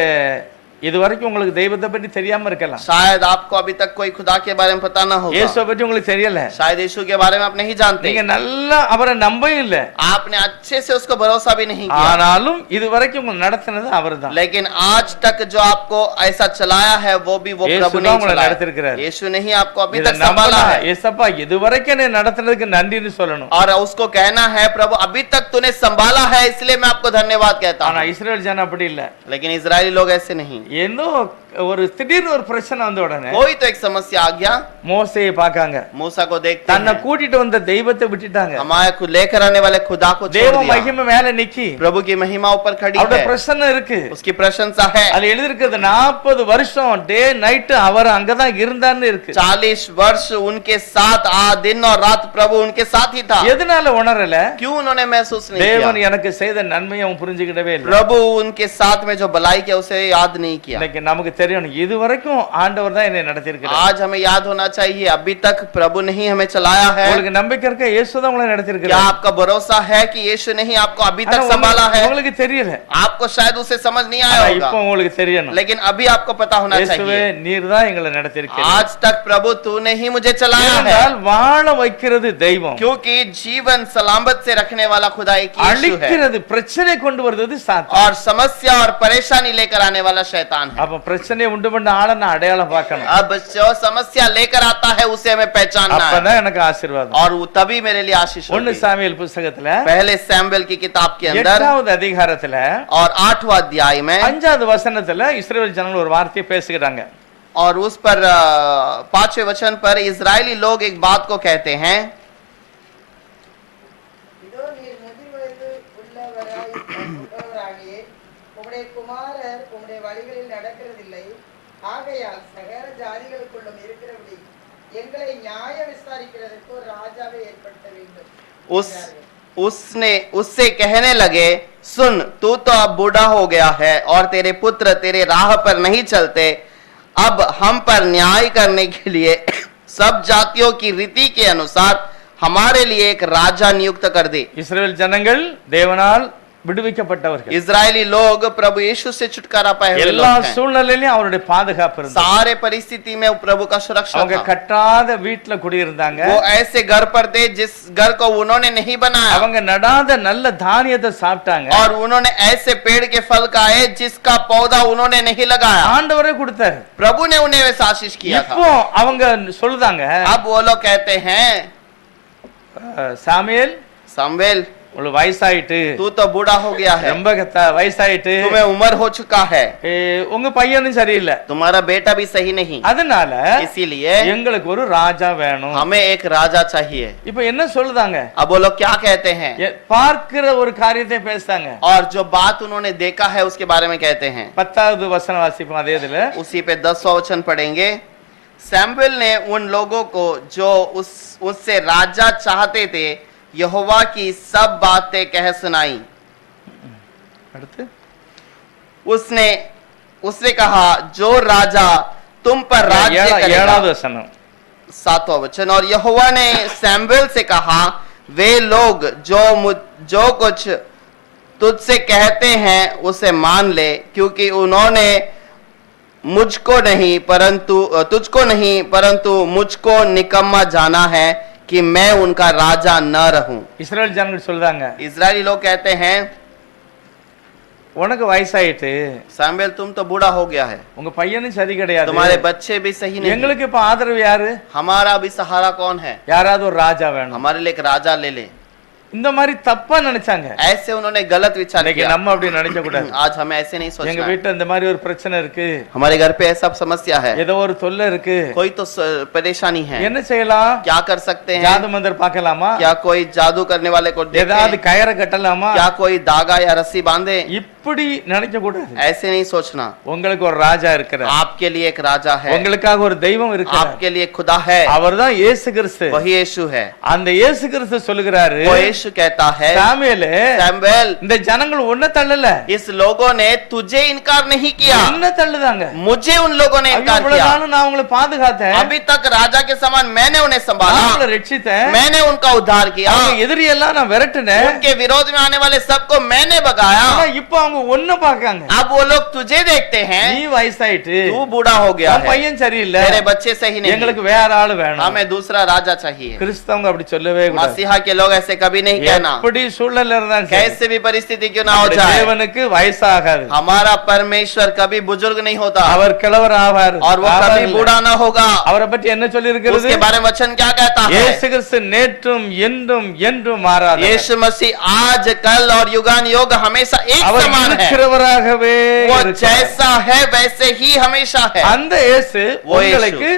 இது வரைக்கும் உங்களுக்கு தெய்வத்தை பற்றி தெரியாம இருக்கலாம். शायद आपको अभी तक कोई खुदा के बारे में पता ना होगा, இயேசுவை பற்றி உங்களுக்கு தெரியல, शायद यीशु के बारे में आप नहीं जानते, நீங்க நல்லா அவரை நம்பவும் இல்ல, आपने अच्छे से उसको भरोसा भी नहीं किया, ஆனாலும் இது வரைக்கும் உங்களுக்கு நடத்தினது அவர்தான். लेकिन आज तक जो आपको ऐसा चलाया है वो भी वो यीशु प्रभु தான் नहीं உங்களை चलाया, நடத்திருக்கிறார். यीशु ने ही आपको अभी இதை तक संभाला நம்பலாம். है, ஏசப்பா இது வரைக்கும் என்னை நடத்தினதுக்கு நன்றின்னு சொல்லணும். और उसको कहना है प्रभु अभी तक तूने संभाला है इसलिए मैं आपको धन्यवाद कहता ஆனா हूँ। இஸ்ரேல் ஜனம் அப்படி இல்ல. लेकिन इजरायली लोग ऐसे नहीं, ஏதோ ஒரு திடீர்னு ஒரு பிரச்சனை வந்த உடனே कोई तो एक समस्या आ गया, மோசேயை பார்க்காங்க, मूसा को देखते தன்னை हैं, கூட்டிட்டு வந்த தெய்வத்தை விட்டுட்டாங்க. हमारे को लेकर आने वाले खुदा को छोड़ தேவ दिया, மகிமை மேல நிக்கி, प्रभु की महिमा ऊपर खड़ी அவருடைய है, பிரசன்னம் இருக்கு. उसकी प्रशंसा है, அது எழுதிருக்கிறது 40 வருஷம் டே நைட் அவர் அங்கதான் இருந்தான்னு இருக்கு. 40 वर्ष उनके साथ दिन और रात प्रभु उनके साथ ही था। எதனால உணரல? क्यों उन्होंने महसूस नहीं தேவன் किया? எனக்கு செய்த நன்மையை அவன் புரிஞ்சுக்கிடவே இல்லை. प्रभु उनके साथ में जो भलाई किया उसे याद नहीं किया। இன்னைக்கு நமக்கு தெரியணும், இது வரைக்கும் ஆண்டவர் தான் என்னை நடத்தியிருக்கிறார். आज हमें याद होना चाहिए अभी तक प्रभु ने ही हमें चलाया है। உங்களுக்கு நம்பிக்கை இருக்க? இயேசு தான் உங்களை क्या நடத்தியிருக்கிறார். आपका भरोसा है कि यीशु ने ही आपको अभी ஆனா तक संभाला है? உங்களுக்கு தெரியல, आपको शायद उसे समझ नहीं आया ஆனா होगा, இப்போ உங்களுக்கு தெரியணும். लेकिन अभी आपको पता होना இயேசுவே चाहिए நீர் தான் எங்களை நடத்தியிருக்கிறார். आज तक प्रभु तूने ही मुझे चलाया है, ஏனென்றால் வாழ வைக்கிறது தெய்வம், क्योंकि जीवन सलामत से रखने वाला खुदा एक यीशु है, அழிக்கிறது பிரச்சனை கொண்டு வருது சாத்தான். और समस्या और परेशानी लेकर आने वाला शैतान है। அப்ப பிரச்சனையை உண்டு பண்ண ஆளை நான் அடையாளம் பார்க்கணும். अब जो समस्या लेकर आता है उसे हमें पहचानना है, அப்பதான் எனக்கு ஆசீர்வாதம். और वो तभी मेरे लिए आशीष 1 होगी। சாமுவேல் புத்தகத்துல पहले सैमुएल की किताब के अंदर 8வது அதிகாரத்துல और 8वां अध्याय में 5வது வசனத்துல இஸ்ரவேல் ஜனங்கள் ஒரு வார்த்தையை பேசுகிறாங்க. और उस पर 5वें वचन पर इजरायली लोग एक बात को कहते हैं, இதோ நீர் முதிர் வயது உள்ளவராகியே உம்முடைய குமாரர் உம்முடைய வழிகளில் நடக்கிறதில்லை, ஆகையால் சகல ஜாதிகளுக்குள்ளும் இருக்கிறபடி எங்களை நியாய விசாரிக்கிறதற்கு ஒரு ராஜாவை ஏற்படுத்த வேண்டும். उससे कहने लगे, सुन तू तो अब बूढ़ा हो गया है और तेरे पुत्र तेरे राह पर नहीं चलते, अब हम पर न्याय करने के लिए सब जातियों की रीति के अनुसार हमारे लिए एक राजा नियुक्त कर दे। இஸ்ரவேல் ஜனங்கள் தேவனால் விடுவிக்கப்பட்டவர்கள். इजरायली लोग प्रभु यीशु से छुटकारा पाए हुए எல்லா लोग हैं। சூழ்நிலையிலும் அவருடைய பாதுகாப்பு இருந்தது. सारे परिस्थिति में प्रभु का सुरक्षा அவங்க था। கட்டாத வீட்டுல குடியிருந்தாங்க. वो ऐसे घर पर थे जिस घर को उन्होंने नहीं बनाया, அவங்க நடாத நல்ல தானியத்தை சாப்பிட்டாங்க. और उन्होंने ऐसे पेड़ के फल खाए जिसका पौधा उन्होंने नहीं लगाया, ஆண்டவரே கொடுத்தாரு. प्रभु ने उन्हें वैसा आशीष किया இப்போ था। அவங்க சொல்லுதாங்க, अब वो लोग कहते हैं, சாமுவேல் सामुएल உங்களுக்கு வயசாயிட்டு, तू तो बूढ़ा हो गया है, ரொம்ப வயசாயிட்டு, तुम्हें उम्र हो चुका है, உங்க பையனும் சரியில்லை, तुम्हारा बेटा भी सही नहीं, அதனால इसीलिए எங்களுக்கு ஒரு ராஜா வேணும். हमें एक राजा चाहिए। இப்ப என்ன சொல்லுதாங்க? अब वो लोग क्या कहते हैं, பார்க்கிற ஒரு காரியத்தை பேசுறாங்க. और जो बात उन्होंने देखा है उसके बारे में कहते हैं। 10வது வசனம் வாசிப்போம். அதே இதுல उसी पे 10वां वचन पढ़ेंगे। सैमुएल ने उन लोगों को जो उससे राजा चाहते थे यहोवा की सब बातें कह सुनाई। அடுத்து उसने कहा, जो राजा तुम पर राज्य करेगा। 7வது வசனம். 7वां वचन, और यहोवा ने सैमुएल से कहा, वे लोग जो कुछ तुझसे कहते हैं उसे मान ले, क्योंकि उन्होंने तुझको नहीं परंतु मुझको निकम्मा जाना है कि मैं उनका राजा न रहूं। இஸ்ரவேல் ஜனங்கள் சொல்றாங்க, इजरायली लोग कहते हैं, உனக்கு வயசாயிட்டு, सैमुएल तुम तो बूढ़ा हो गया है, உங்க பையனும் சரி கிடையாது, तुम्हारे बच्चे भी सही नहीं, எங்களுக்கு இப்ப ஆதரவு யாரு? हमारा भी सहारा कौन है? யாராவது ஒரு ராஜா வேணும். हमारे लिए एक राजा ले ले। இந்த மாதிரி தப்பா நினைச்சாங்க. ऐसे उन्होंने गलत विचार இன்னைக்கு किया। நம்ம அப்படி நினைக்க கூடாது. आज हमें ऐसे नहीं எங்க सोचना है। வீட்டுல இந்த மாதிரி ஒரு பிரச்சனை இருக்கு, हमारे घर पे ऐसा समस्या है, ஏதோ ஒரு தொல்லை இருக்கு, कोई तो परेशानी है, என்ன செய்யலாம்? क्या कर सकते हैं? ஜாது மந்திரம் பார்க்கலாமா? क्या कोई जादू करने वाले को ஏதாவது देखें? கயரை கட்டலாமா? क्या कोई धागा या रस्सी बांधे? இப்படி நினைக்க கூடாது. ऐसे नहीं सोचना। உங்களுக்கு ஒரு ராஜா இருக்கிறார், आपके लिए एक राजा है, உங்களுக்காக ஒரு தெய்வம் இருக்கிறார், आपके लिए खुदा है, அவர்தான் இயேசு கிறிஸ்து. वही यीशु है। அந்த இயேசு கிறிஸ்து சொல்லுகிறாரு, वो यीशु कहता है, சாமுவேல், सैमुएल, இந்த ஜனங்கள் உன்னை தள்ளல, इस लोगों ने तुझे इनकार नहीं किया, என்ன தள்ளுதாங்க? मुझे उन लोगों ने इनकार இவ்வளவு किया। நாளும் நான் உங்களை பாதுகாத்தேன், अभी तक राजा के समान मैंने उन्हें நான் संभाला, உங்களை ரட்சித்தேன், मैंने उनका उद्धार किया, அவங்க எதிரி எல்லாம் நான் விரட்டுனேன், उनके विरोध में आने वाले सबको मैंने भगाया, ஆனா இப்போ அவங்க அவங்க ஒண்ணு பாக்காங்க. अब वो लोग तुझे देखते हैं, நீ வயசாயிட்டு, तू बूढ़ा हो गया உன் है, பையன் சரியில்லை, तेरे बच्चे सही नहीं, எங்களுக்கு வேற ஆளு வேணும். हमें दूसरा राजा चाहिए। கிறிஸ்தவங்க அப்படி சொல்லவே கூடாது. मसीहा के लोग ऐसे कभी नहीं कहना, எப்படி சூழல் இருந்தாலும் சரி, कैसे भी परिस्थिति क्यों ना हो நம்முடைய जाए, தேவனுக்கு வயசாகாது. हमारा परमेश्वर कभी बुजुर्ग नहीं होता அவர் கிழவர் ஆவார். और वो कभी बूढ़ा ना होगा। அவரை பற்றி என்ன சொல்லி இருக்கிறது? उसके बारे में वचन क्या कहता है? இயேசு கிறிஸ்து நேற்றும் என்றும் என்றும் மாறாதவர். यीशु मसीह आज कल और युगान युग हमेशा एक அவர் समान है, இருக்கிறவராகவே वो இருக்கிறார். जैसा है वैसे ही हमेशा है। அந்த இயேசு वो உங்களுக்கு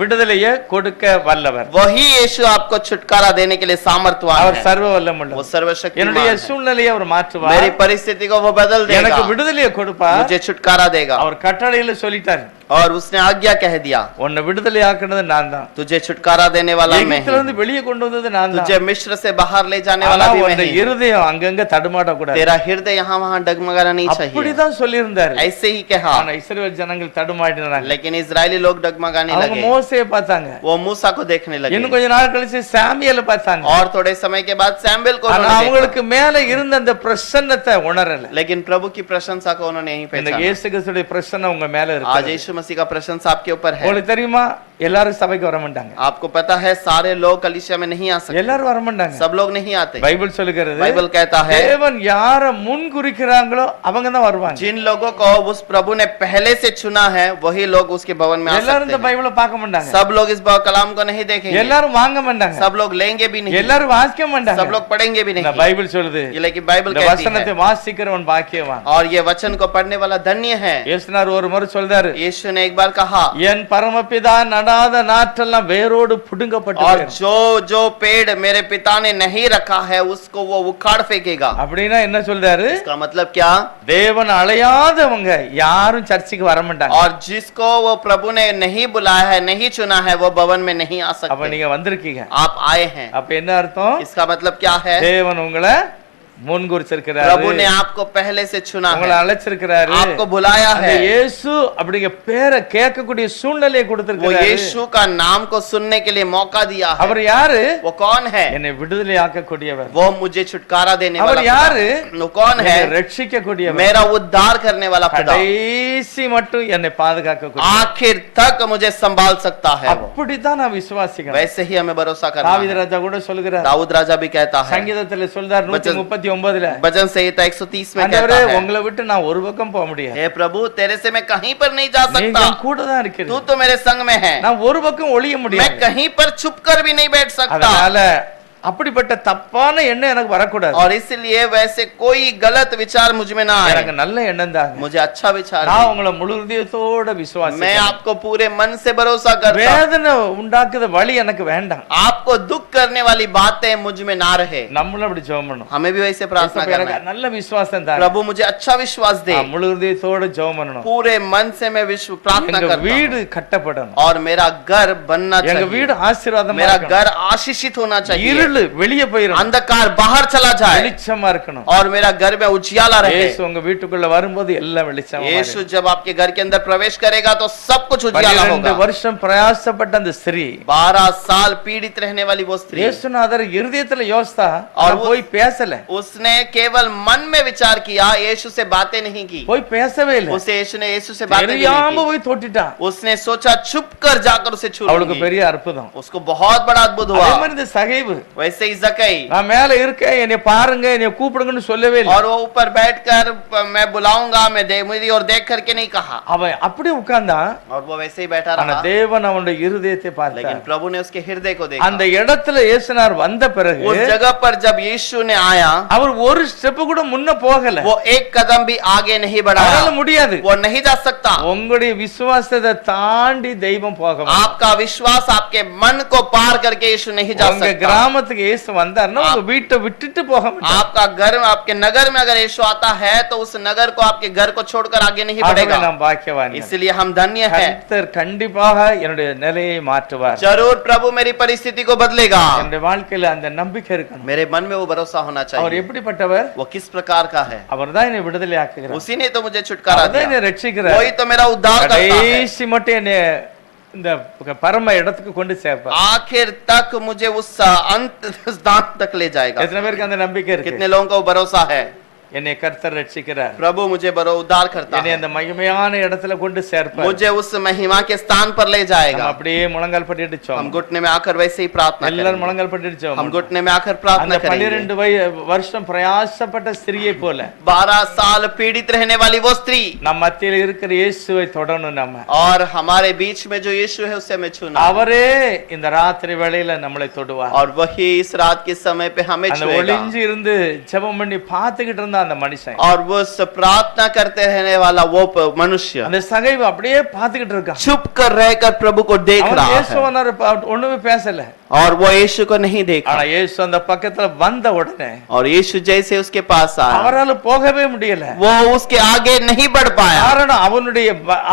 விடுதலையை கொடுக்க வல்லவர். वही यीशु आपको छुटकारा देने के लिए सामर्थ्यवान அவர் है, சர்வ वो வல்லமுள்ளவர். सर्वशक्तिमान என்னுடைய है। சூழ்நிலையை அவர் மாற்றுவார். मेरी परिस्थिति को वो बदल எனக்கு देगा, விடுதலையை கொடுப்பார். मुझे छुटकारा देगा। அவர் கட்டளையில சொல்லிட்டார், और उसने आज्ञा कह दिया, உன்னை விடுதலை ஆக்குனது நான் தான், तुझे छुटकारा देने वाला मैं எகிப்தில हूं, இருந்து வெளியே கொண்டு வந்தது நான் தான். तुझे मिस्र से बाहर ले जाने ஆனா वाला भी मैं உன்னுடைய ही हूं। இருதயம் அங்கங்க தடுமாட கூடாது. तेरा हृदय यहाँ वहाँ डगमगाना नहीं चाहिए, அப்படிதான் சொல்லியிருந்தாரு. ऐसे ही कहा। ஆனா இஸ்ரவேல் ஜனங்கள் தடுமாடினாங்க. लेकिन इजरायली लोग डगमगाने அவங்க लगे, மோசேயை பார்த்தாங்க, वो मूसा को देखने लगे, இன்னும் கொஞ்ச நாள் கழிச்சு சாமியேலை பார்த்தாங்க. और थोड़े समय के बाद सैमुएल को ஆனா उन्होंने देखा। அவங்களுக்கு மேல இருந்த அந்த பிரசன்னத்தை உணரல. लेकिन प्रभु की प्रशंसा को उन्होंने नहीं இந்த पहचाना। இயேசு கிறிஸ்துடைய பிரசன்னம் உங்க மேல आज இருக்கு. यीशु मसीह का प्रशंसा आपके ऊपर है। உங்களுக்கு தெரியுமா, எல்லாரும் சபைக்கு வர மாட்டாங்க. आपको पता है सारे लोग कलीसिया में नहीं आ सकते, எல்லாரும் வர மாட்டாங்க. सब लोग नहीं आते। பைபிள் சொல்லுகிறது, बाइबल कहता है தேவன் யார முன் குறிக்கிறாங்களோ அவங்க தான் வருவாங்க. जिन लोगों को उस प्रभु ने पहले से चुना है वही लोग उसके भवन में आ எல்லாரும் सकते இந்த हैं। பைபிளை பார்க்க மாட்டாங்க. सब लोग इस कलाम को नहीं देखेंगे, எல்லாரும் வாங்க மாட்டாங்க. सब लोग लेंगे भी नहीं, எல்லாரும் வாசிக்க மாட்டாங்க. सब लोग पढ़ेंगे भी இந்த नहीं। பைபிள் சொல்லுது, लेकिन बाइबल இந்த कहती வசனத்தை है, வாசிக்கிறவன் பாக்கியவான். और ये वचन को पढ़ने वाला धन्य है। இயேசுனார் ஒரு முறை சொல்றாரு, यीशु ने एक बार कहा, என் பரமபிதா நடாத நாற்றெல்லாம் வேரோடு புடுங்கப்பட்டு और போயிடும். जो जो पेड़ मेरे पिता ने नहीं रखा है उसको वो उखाड़ फेंकेगा। அப்படின்னா என்ன சொல்றாரு? इसका मतलब क्या? தேவன் அழையாதவங்க யாரும் சர்ச்சுக்கு வர மாட்டாங்க. और जिसको वो प्रभु ने नहीं बुलाया है, नहीं चुना है, वो भवन में नहीं आ அப்ப सकते। நீங்க வந்திருக்கீங்க, आप आए हैं, அப்ப என்ன அர்த்தம்? इसका मतलब क्या है? தேவன் உங்களை முன்குறிச்சிருக்கிறாரு, प्रभु ने आपको पहले से चुना உங்களை है, அழைச்சிருக்கிறாரு, आपको बुलाया அந்த है। இயேசு அப்படிங்க பேரை கேட்கக்கூடிய சூழ்நிலையை वो கொடுத்திருக்கிறாரு. यीशु का नाम को सुनने के लिए मौका दिया है। அவர் யாரு? वो कौन है? என்னை விடுதலை ஆக்கக்கூடியவர். वो मुझे छुटकारा देने அவர் वाला யாரு? खुदा। वो कौन है? என்னை ரட்சிக்கக்கூடியவர். मेरा उद्धार करने वाला खुदा, கடைசி மட்டும் என்னை பாதுகாக்கக்கூடிய. आखिर तक मुझे संभाल सकता है। वो அப்படிதான் நான் விசுவாசிக்கிறேன். वैसे ही हमें भरोसा करना தாவீது है। ராஜா கூட சொல்கிறார், दाऊद राजा भी कहता है, சங்கீதத்துல சொல்றார் 139ல, भजन संहिता 130 में कहता ஆண்டவரே है, உங்களை விட்டு நான் ஒரு பக்கம் போக முடியாது, हे प्रभु तेरे से मैं कहीं पर नहीं जा நீங்க सकता, என் கூட தான் तू இருக்கிறீங்க, तो मेरे संग में है, நான் ஒரு பக்கம் ஒளிய मैं முடியாது. कहीं पर छुप कर भी नहीं बैठ सकता। அதனால அப்படிப்பட்ட தப்பான எண்ணம் எனக்கு வரக்கூடாது. और इसलिए वैसे कोई गलत विचार मुझ में ना எனக்கு आए, நல்ல எண்ணம் தாங்க. मुझे अच्छा विचार நான் दे। உங்களை முழு இதயத்தோட मैं விசுவாசிக்கிறேன். आपको पूरे मन से भरोसा करता हूं। வேதனை உண்டாக்குற வழி எனக்கு வேண்டாம். आपको दुख करने वाली बातें मुझ में ना रहे। நம்மளும் அப்படி ஜெபம் பண்ணணும். हमें भी वैसे प्रार्थना करना எனக்கு है, நல்ல விசுவாசம் தாங்க. प्रभु मुझे अच्छा विश्वास दे। நான் முழு இதயத்தோட ஜெபம் பண்ணணும். पूरे मन से मैं विश्व प्रार्थना எங்க करता हूं, வீடு கட்டப்படணும். और मेरा घर बनना எங்க चाहिए, வீடு ஆசீர்வாதமா मेरा இருக்கணும். घर आशीषित होना चाहिए, இருளு வெளியே போயிரும், अंधकार बाहर चला जाए, வெளிச்சமா இருக்கணும். और मेरा घर में उजियाला रहे। இயேசு உங்க வீட்டுக்குள்ள வரும்போது எல்லாம் வெளிச்சமா यीशु மாறிடும். जब आपके घर के अंदर प्रवेश करेगा तो सब कुछ उजियाला 12 होगा। வருஷம் பிரயாசப்பட்ட அந்த ஸ்திரீ 12 साल पीड़ित रहने वाली वो स्त्री, இயேசுநாதர் இருதயத்துல யோசித்தா, और ஆனா போய் பேசல, उसने केवल मन में विचार किया, यीशु से बातें नहीं की। போய் பேசவே இல்ல, उसे यीशु ने यीशु से बातें भी தெரியாம नहीं போய் தொட்டுட்டான். की। उसने सोचा छुप कर जाकर उसे छू அவளுக்கு लूंगी। பெரிய அற்புதம். उसको बहुत बड़ा अद्भुत அதே हुआ। மாதிரி இந்த சகைவு, वैसे ही जकई, நான் மேல இருக்கேன் என்னை பாருங்க என்னை கூப்பிடுங்கன்னு சொல்லவே இல்லை. और वो ऊपर बैठकर मैं बुलाऊंगा, मैं मेरी और देख करके नहीं कहा, அவன் அப்படியே உட்கார்ந்தான். और वो वैसे ही बैठा ஆனா रहा। தேவன் அவனுடைய இருதயத்தை लेकिन பார்த்தார். प्रभु ने उसके हृदय को அந்த देखा। இடத்துல இயேசுநாதர் வந்த பிறகு उस जगह पर जब यीशु ने आया, அவர் ஒரு ஸ்டெப் கூட முன்ன போகல. वो एक कदम भी आगे नहीं बढ़ाया, அவரால முடியாது. वो नहीं जा सकता। உங்களுடைய விசுவாசத்தை தாண்டி தெய்வம் போக முடியாது. आपका विश्वास आपके मन को पार करके यीशु नहीं जा உங்க सकता। கிராமத்துக்கு இயேசு வந்தாருன்னா உங்க வீட்டை விட்டுட்டு போக முடியாது. आपका घर, आपके नगर में अगर यीशु आता है तो उस नगर को, आपके घर को छोड़कर आगे नहीं ஆகவே बढ़ेगा। நாம் பாக்கியவான்கள். इसलिए हम धन्य हैं। கர்த்தர் கண்டிப்பாக என்னுடைய நிலையை மாற்றுவார். जरूर प्रभु मेरी परिस्थिति को बदलेगा। என்னுடைய வாழ்க்கையில அந்த நம்பிக்கை இருக்கணும். मेरे मन में वो भरोसा होना அவர் चाहिए। எப்படிப்பட்டவர்? वो किस प्रकार का है? அவர்தான் என்னை விடுதலை ஆக்குகிறார். उसी ने तो मुझे छुटकारा அவர்தான் என்னை दिया, ரட்சிக்கிறார். वही तो मेरा उद्धार करता है। கடைசி மட்டும் என்னை இந்த பரம இடத்துக்கு கொண்டு சேர்ப்பார். आखिर तक मुझे उस अंत स्थान तक ले जाएगा। எத்தனை பேருக்கு அந்த நம்பிக்கை இருக்கு? कितने लोगों को भरोसा है? என்னை கர்த்தர் ரட்சிக்கிறார், प्रभु मुझे बड़ा उद्धार करता என்னை है, அந்த மகிமையான இடத்துல கொண்டு சேர்ப்பார். मुझे उस महिमा के स्थान पर ले நம்ம जाएगा। அப்படியே முழங்கால் படிடுச்சோம், हम घुटने में आकर वैसे ही प्रार्थना எல்லாரும் करेंगे। முழங்கால் படிடுச்சோம். हम घुटने में आकर प्रार्थना அந்த करेंगे। 12 வருஷம் பிரயாசப்பட்ட ஸ்திரியை போல 12 साल पीड़ित रहने वाली वो स्त्री நம்ம மத்தியில இருக்கிற இயேசுவை தொடணும். நம்ம और हमारे बीच में जो यीशु है उसे हमें छूना है। அவரே இந்த ராத்திரி வேளையில நம்மளை தொடுவார். और वही इस रात के समय पे हमें அந்த छुएगा। ஒளிஞ்சு இருந்து ஜெபம் பண்ணி பார்த்துக்கிட்டு இருந்த அந்த மனுஷன், और वो प्रार्थना करते रहने वाला वो मनुष्य அந்த சகைவு அப்படியே பார்த்துக்கிட்டு இருக்கான். चुप कर रहकर प्रभु को देख அவன் रहा இயேசு है வந்தாரு, ஒண்ணுமே பேசல. और वो यीशु को नहीं देखा। ஆனா இயேசு அந்த பக்கத்துல வந்த உடனே और यीशु जैसे उसके पास आया அவரால போகவே முடியல. वो उसके आगे नहीं बढ़ पाया। காரணம்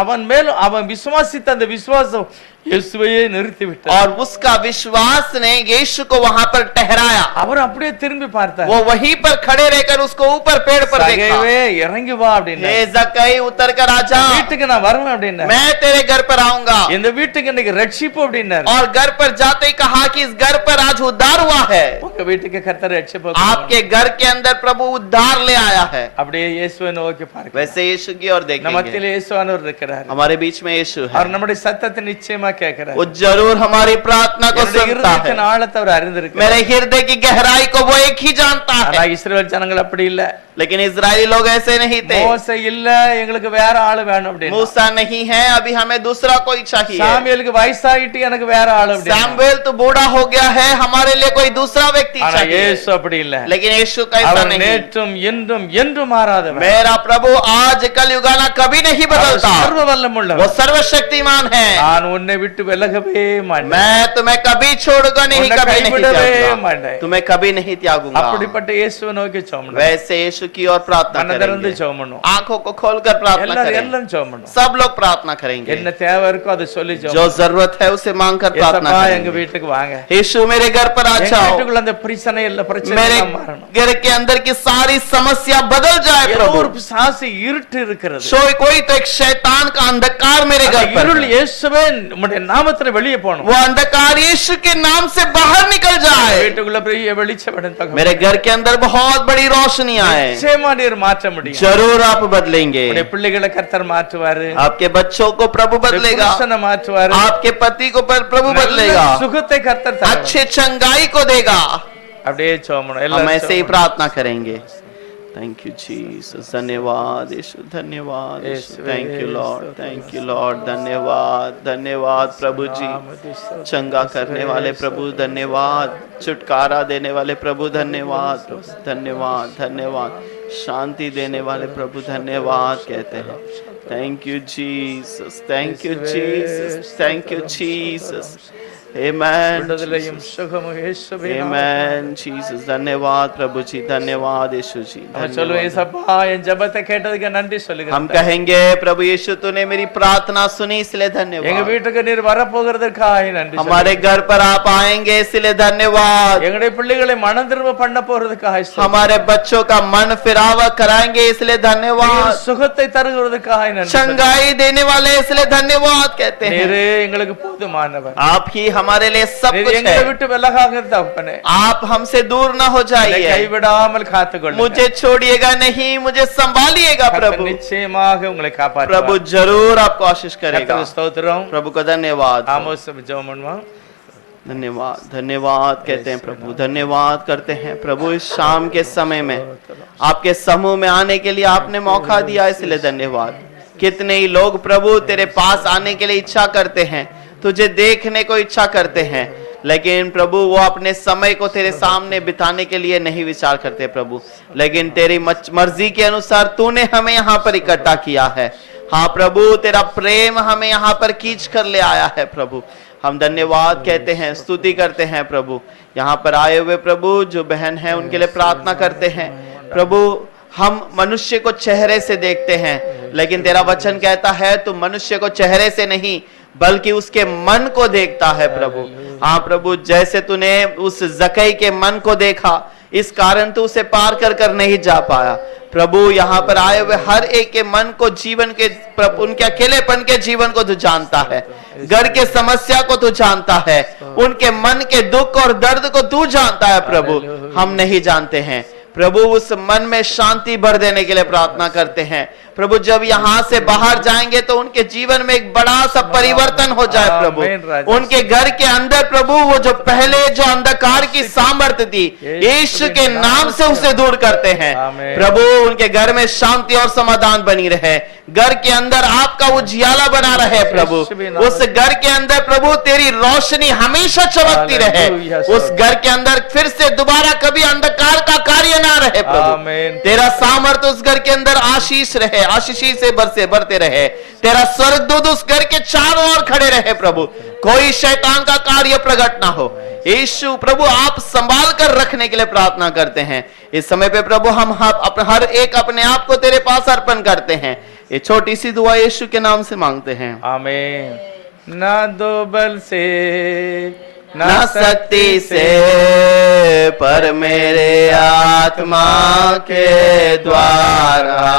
அவன் மேல அவன் விசுவாசித்த அந்த விசுவாசம் இயேசுவையே நிறுத்தி விட்டார். और उसका विश्वास ने यीशु को वहां पर ठहराया। அவர் அப்படியே திரும்பி பார்த்தார். वो वहीं पर खड़े रहकर उसको ऊपर पेड़ पर देखा। சகைவே இறங்கி வா அப்படின்னா, हे जक्कई उतर कर आजा, வீட்டுக்கு நான் வரணும் அப்படின்னா, मैं तेरे घर पर आऊंगा। இந்த வீட்டுக்கு இன்னைக்கு ரட்சிப்பு அப்படின்னாரு. और घर पर जाते ही कहा कि इस घर पर आज उद्धार हुआ है। உங்க வீட்டுக்கு கர்த்தர் ரட்சிப்பு आपके घर के अंदर प्रभु उद्धार ले आया है। அப்படியே இயேசுவை நோக்கி பாருங்க. वैसे यीशु की ओर நம்ம देखेंगे। மத்தியில இயேசுவானவர் இருக்கிறார். हमारे बीच में यीशु है। அவர் நம்முடைய சத்தத்தை நிச்சயமா கேட்கிறார். वो जरूर हमारी प्रार्थना को என்னுடைய सुनता இருதயத்தின் है। ஆழத்தை அவர் அறிந்திருக்கிறார். मेरे हृदय की गहराई को वो एक ही जानता ஆனா है। இஸ்ரவேல் ஜனங்கள் அப்படி இல்ல. लेकिन इजरायली लोग ऐसे नहीं थे। மோசே இல்ல, எங்களுக்கு வேற ஆளு வேணும் அப்படின்னு. मूसा नहीं है, अभी हमें दूसरा कोई चाहिए। சாமுவேலுக்கு வயசாயிட்டு எனக்கு வேற ஆளு அப்படின்னு. सैमुएल तो बूढ़ा हो गया है, हमारे लिए कोई दूसरा व्यक्ति ஆனா चाहिए। இயேசு அப்படி இல்ல. लेकिन यीशु का ऐसा அவர் नहीं। நேற்றும் என்றும் என்றும் மாறாதவர். मेरा प्रभु आज कल युगाना कभी नहीं அவர் बदलता। சர்வ वो வல்லமுள்ளவர். सर्वशक्तिमान है। நான் உன்னை விட்டு விலகவே மாட்டேன், मैं तुम्हें कभी छोड़ूंगा नहीं, उन्हें कभी नहीं கைவிடவே त्यागूंगा, மாட்டேன். तुम्हें कभी नहीं त्यागूंगा। அப்படிப்பட்ட இயேசுவை நோக்கி ஜெபம் பண்ணுங்க. वैसे यीशु की ओर प्रार्थना மனதிறந்து करेंगे। ஜெபம் பண்ணுவோம். आंखों को खोलकर प्रार्थना எல்லாரும் करें। எல்லாம் ஜெபம் பண்ணுவோம். सब लोग प्रार्थना करेंगे। என்ன தேவை இருக்கோ அதை சொல்லி ஜெபம் जो பண்ணுவோம். जरूरत है उसे मांग कर प्रार्थना ஏசப்பா எங்க करेंगे। வீட்டுக்கு வாங்க, यीशु मेरे घर पर आ எங்க जाओ, வீட்டுக்குள்ள அந்த பிரச்சனை இல்ல, பிரச்சனை मेरे எல்லாம் மாறணும். घर के अंदर की सारी समस्या बदल जाए ஏதோ प्रभु। ஒரு பிசாசு இருட்டு இருக்கிறது. कोई तो एक शैतान का अंधकार मेरे அந்த घर पर இருள் है। இயேசுவே உம்முடைய நாமத்துல வெளியே போகணும். वो अंधकार यीशु के नाम से बाहर निकल जाए। வீட்டுக்குள்ள பெரிய வெளிச்சம் தகவல் मेरे घर के अंदर बहुत बड़ी रोशनी आए। நிச்சயமா நீர் மாற்ற முடியும். जरूर आप बदलेंगे। உம்முடைய பிள்ளைகளை கர்த்தர் மாற்றுவாரு, आपके बच्चों को प्रभु बदलेगा, புருஷனை மாற்றுவாரு, आपके पति को प्रभु நல்ல बदलेगा, சுகத்தை கர்த்தர் தருவார். अच्छे चंगाई को देगा। அப்படியே சோமணும். हम எல்லாரும் ऐसे ही சோமணும். प्रार्थना करेंगे। थैंक यू जीसस, धन्यवाद यीशु, धन्यवाद यीशु, thank you Lord, thank you Lord, धन्यवाद धन्यवाद प्रभु जी, चंगा करने वाले प्रभु धन्यवाद, छुटकारा देने वाले प्रभु धन्यवाद, धन्यवाद धन्यवाद, शांति देने वाले प्रभु धन्यवाद कहते हैं। Thank you Jesus, thank you Jesus, thank you Jesus, amen, விடுதலையும் சுகமும் இயேசுவே நாமத்தில். आमेन जीसस, धन्यवाद प्रभु जी, धन्यवाद यीशु जी, நம்ம சொல்லுவோம், धन्यवाद। ஏசப்பா என் ஜெபத்தை கேட்டதுக்கு நன்றி हम சொல்லுகிறேன். कहेंगे प्रभु यीशु तूने मेरी प्रार्थना सुनी इसलिए எங்க धन्यवाद। வீட்டுக்கு நீர் வரப்போகிறதற்காக நன்றி हमारे घर पर आप आएंगे इसलिए धन्यवाद। எங்களுடைய பிள்ளைகளை மனம் திரும்ப பண்ண போறதுக்காக हमारे बच्चों का मन फिरावा कराएंगे इसलिए धन्यवाद। சுகத்தை தருகிறதுக்காக நன்றி चंगाई देने वाले इसलिए धन्यवाद कहते हैं। நீரே எங்களுக்கு போதுமானவர். आप ही हमारे लिए सब நீர் कुछ எங்களை है। விட்டு விலகாக தகப்பனே, आप हमसे दूर न हो என்னை जाइए, கைவிடாமல் காத்துக்கொள்ளுங்க. मुझे छोड़िएगा नहीं, मुझे संभालिएगा கர்த்தர் प्रभु। நிச்சயமாக உங்களை प्रभु காப்பாற்றுவார். जरूर आपको आशीष करेगा। கர்த்தருக்கு ஸ்தோத்திரம். प्रभु को धन्यवाद, ஆமோஸ் ஜெபம் பண்ணுவோம். धन्यवाद धन्यवाद कहते हैं प्रभु, धन्यवाद करते हैं प्रभु। इस शाम के समय में आपके समूह में आने के लिए आपने मौका दिया इसलिए धन्यवाद। कितने ही लोग प्रभु तेरे पास आने के लिए इच्छा करते हैं, तुझे देखने को इच्छा करते हैं, लेकिन प्रभु वो अपने समय को तेरे सामने बिताने के लिए नहीं विचार करते प्रभु। लेकिन तेरी मर्जी के अनुसार तूने हमें यहाँ पर इकट्ठा किया है। हाँ प्रभु, तेरा प्रेम हमें यहाँ पर खींच कर ले आया है प्रभु। हम धन्यवाद कहते हैं, स्तुति करते हैं प्रभु। यहाँ पर आए हुए प्रभु जो बहन है उनके लिए प्रार्थना करते हैं प्रभु। हम मनुष्य को चेहरे से देखते हैं, लेकिन तेरा वचन कहता है तू मनुष्य को चेहरे से नहीं बल्कि उसके मन को देखता है प्रभु। हाँ प्रभु, जैसे तूने उस जक्कई के मन को देखा, इस कारण तू उसे पार कर कर नहीं जा पाया प्रभु। यहाँ पर आए हुए हर एक के मन को, जीवन के उनके अकेलेपन के जीवन को तू जानता है, घर के समस्या को तू जानता है, उनके मन के दुख और दर्द को तू जानता है प्रभु। हम नहीं जानते हैं प्रभु उस मन में शांति भर देने के लिए प्रार्थना करते हैं। प्रभु जब यहाँ से बाहर जाएंगे तो उनके जीवन में एक बड़ा सा परिवर्तन हो जाए आमीन, प्रभु। राजा। उनके घर के अंदर प्रभु वो जो पहले जो अंधकार की सामर्थ्य थी यीशु के नाम से उसे दूर करते हैं। आमीन। प्रभु उनके घर में शांति और समाधान बनी रहे, घर के अंदर आपका उजियाला बना रहे प्रभु। यीशु के नाम उस घर के अंदर प्रभु तेरी रोशनी हमेशा चमकती रहे। हालेलुया, उस घर के अंदर फिर से दोबारा कभी अंधकार का कार्य ना रहे प्रभु। आमीन। तेरा सामर्थ्य उस घर के अंदर आशीष रहे, आशीषी से बढ़ते रहे। तेरा स्वर्गदूत उस घर के चारों ओर खड़े रहे प्रभु। कोई शैतान का कार्य प्रकट ना हो। यीशु प्रभु आप संभाल कर रखने के लिए प्रार्थना करते हैं। इस समय पे प्रभु हम हर एक अपने आप को तेरे पास अर्पण करते हैं। ये छोटी सी दुआ यीशु के नाम से मांगते हैं। आमीन। ना दो बल से ना शक्ति से पर मेरे आत्मा के द्वारा,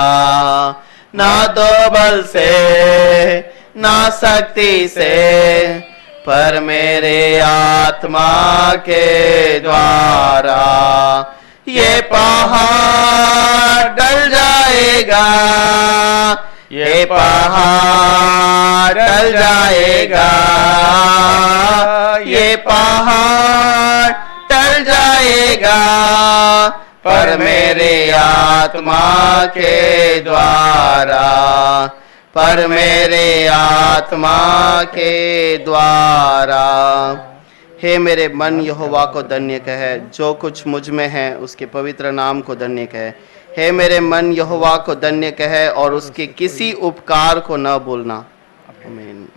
ना दो बल से ना शक्ति से पर मेरे आत्मा के द्वारा, ये पहाड़ डल जाएगा, ये पहाड़ डल जाएगा, ये पहाड़ टल जाएगा पर मेरे आत्मा के द्वारा, पर मेरे आत्मा के द्वारा। हे मेरे मन यहोवा को धन्य कहे, जो कुछ मुझ में है उसके पवित्र नाम को धन्य कहे। हे मेरे मन यहोवा को धन्य कहे और उसके किसी उपकार को न भूलना। आमीन।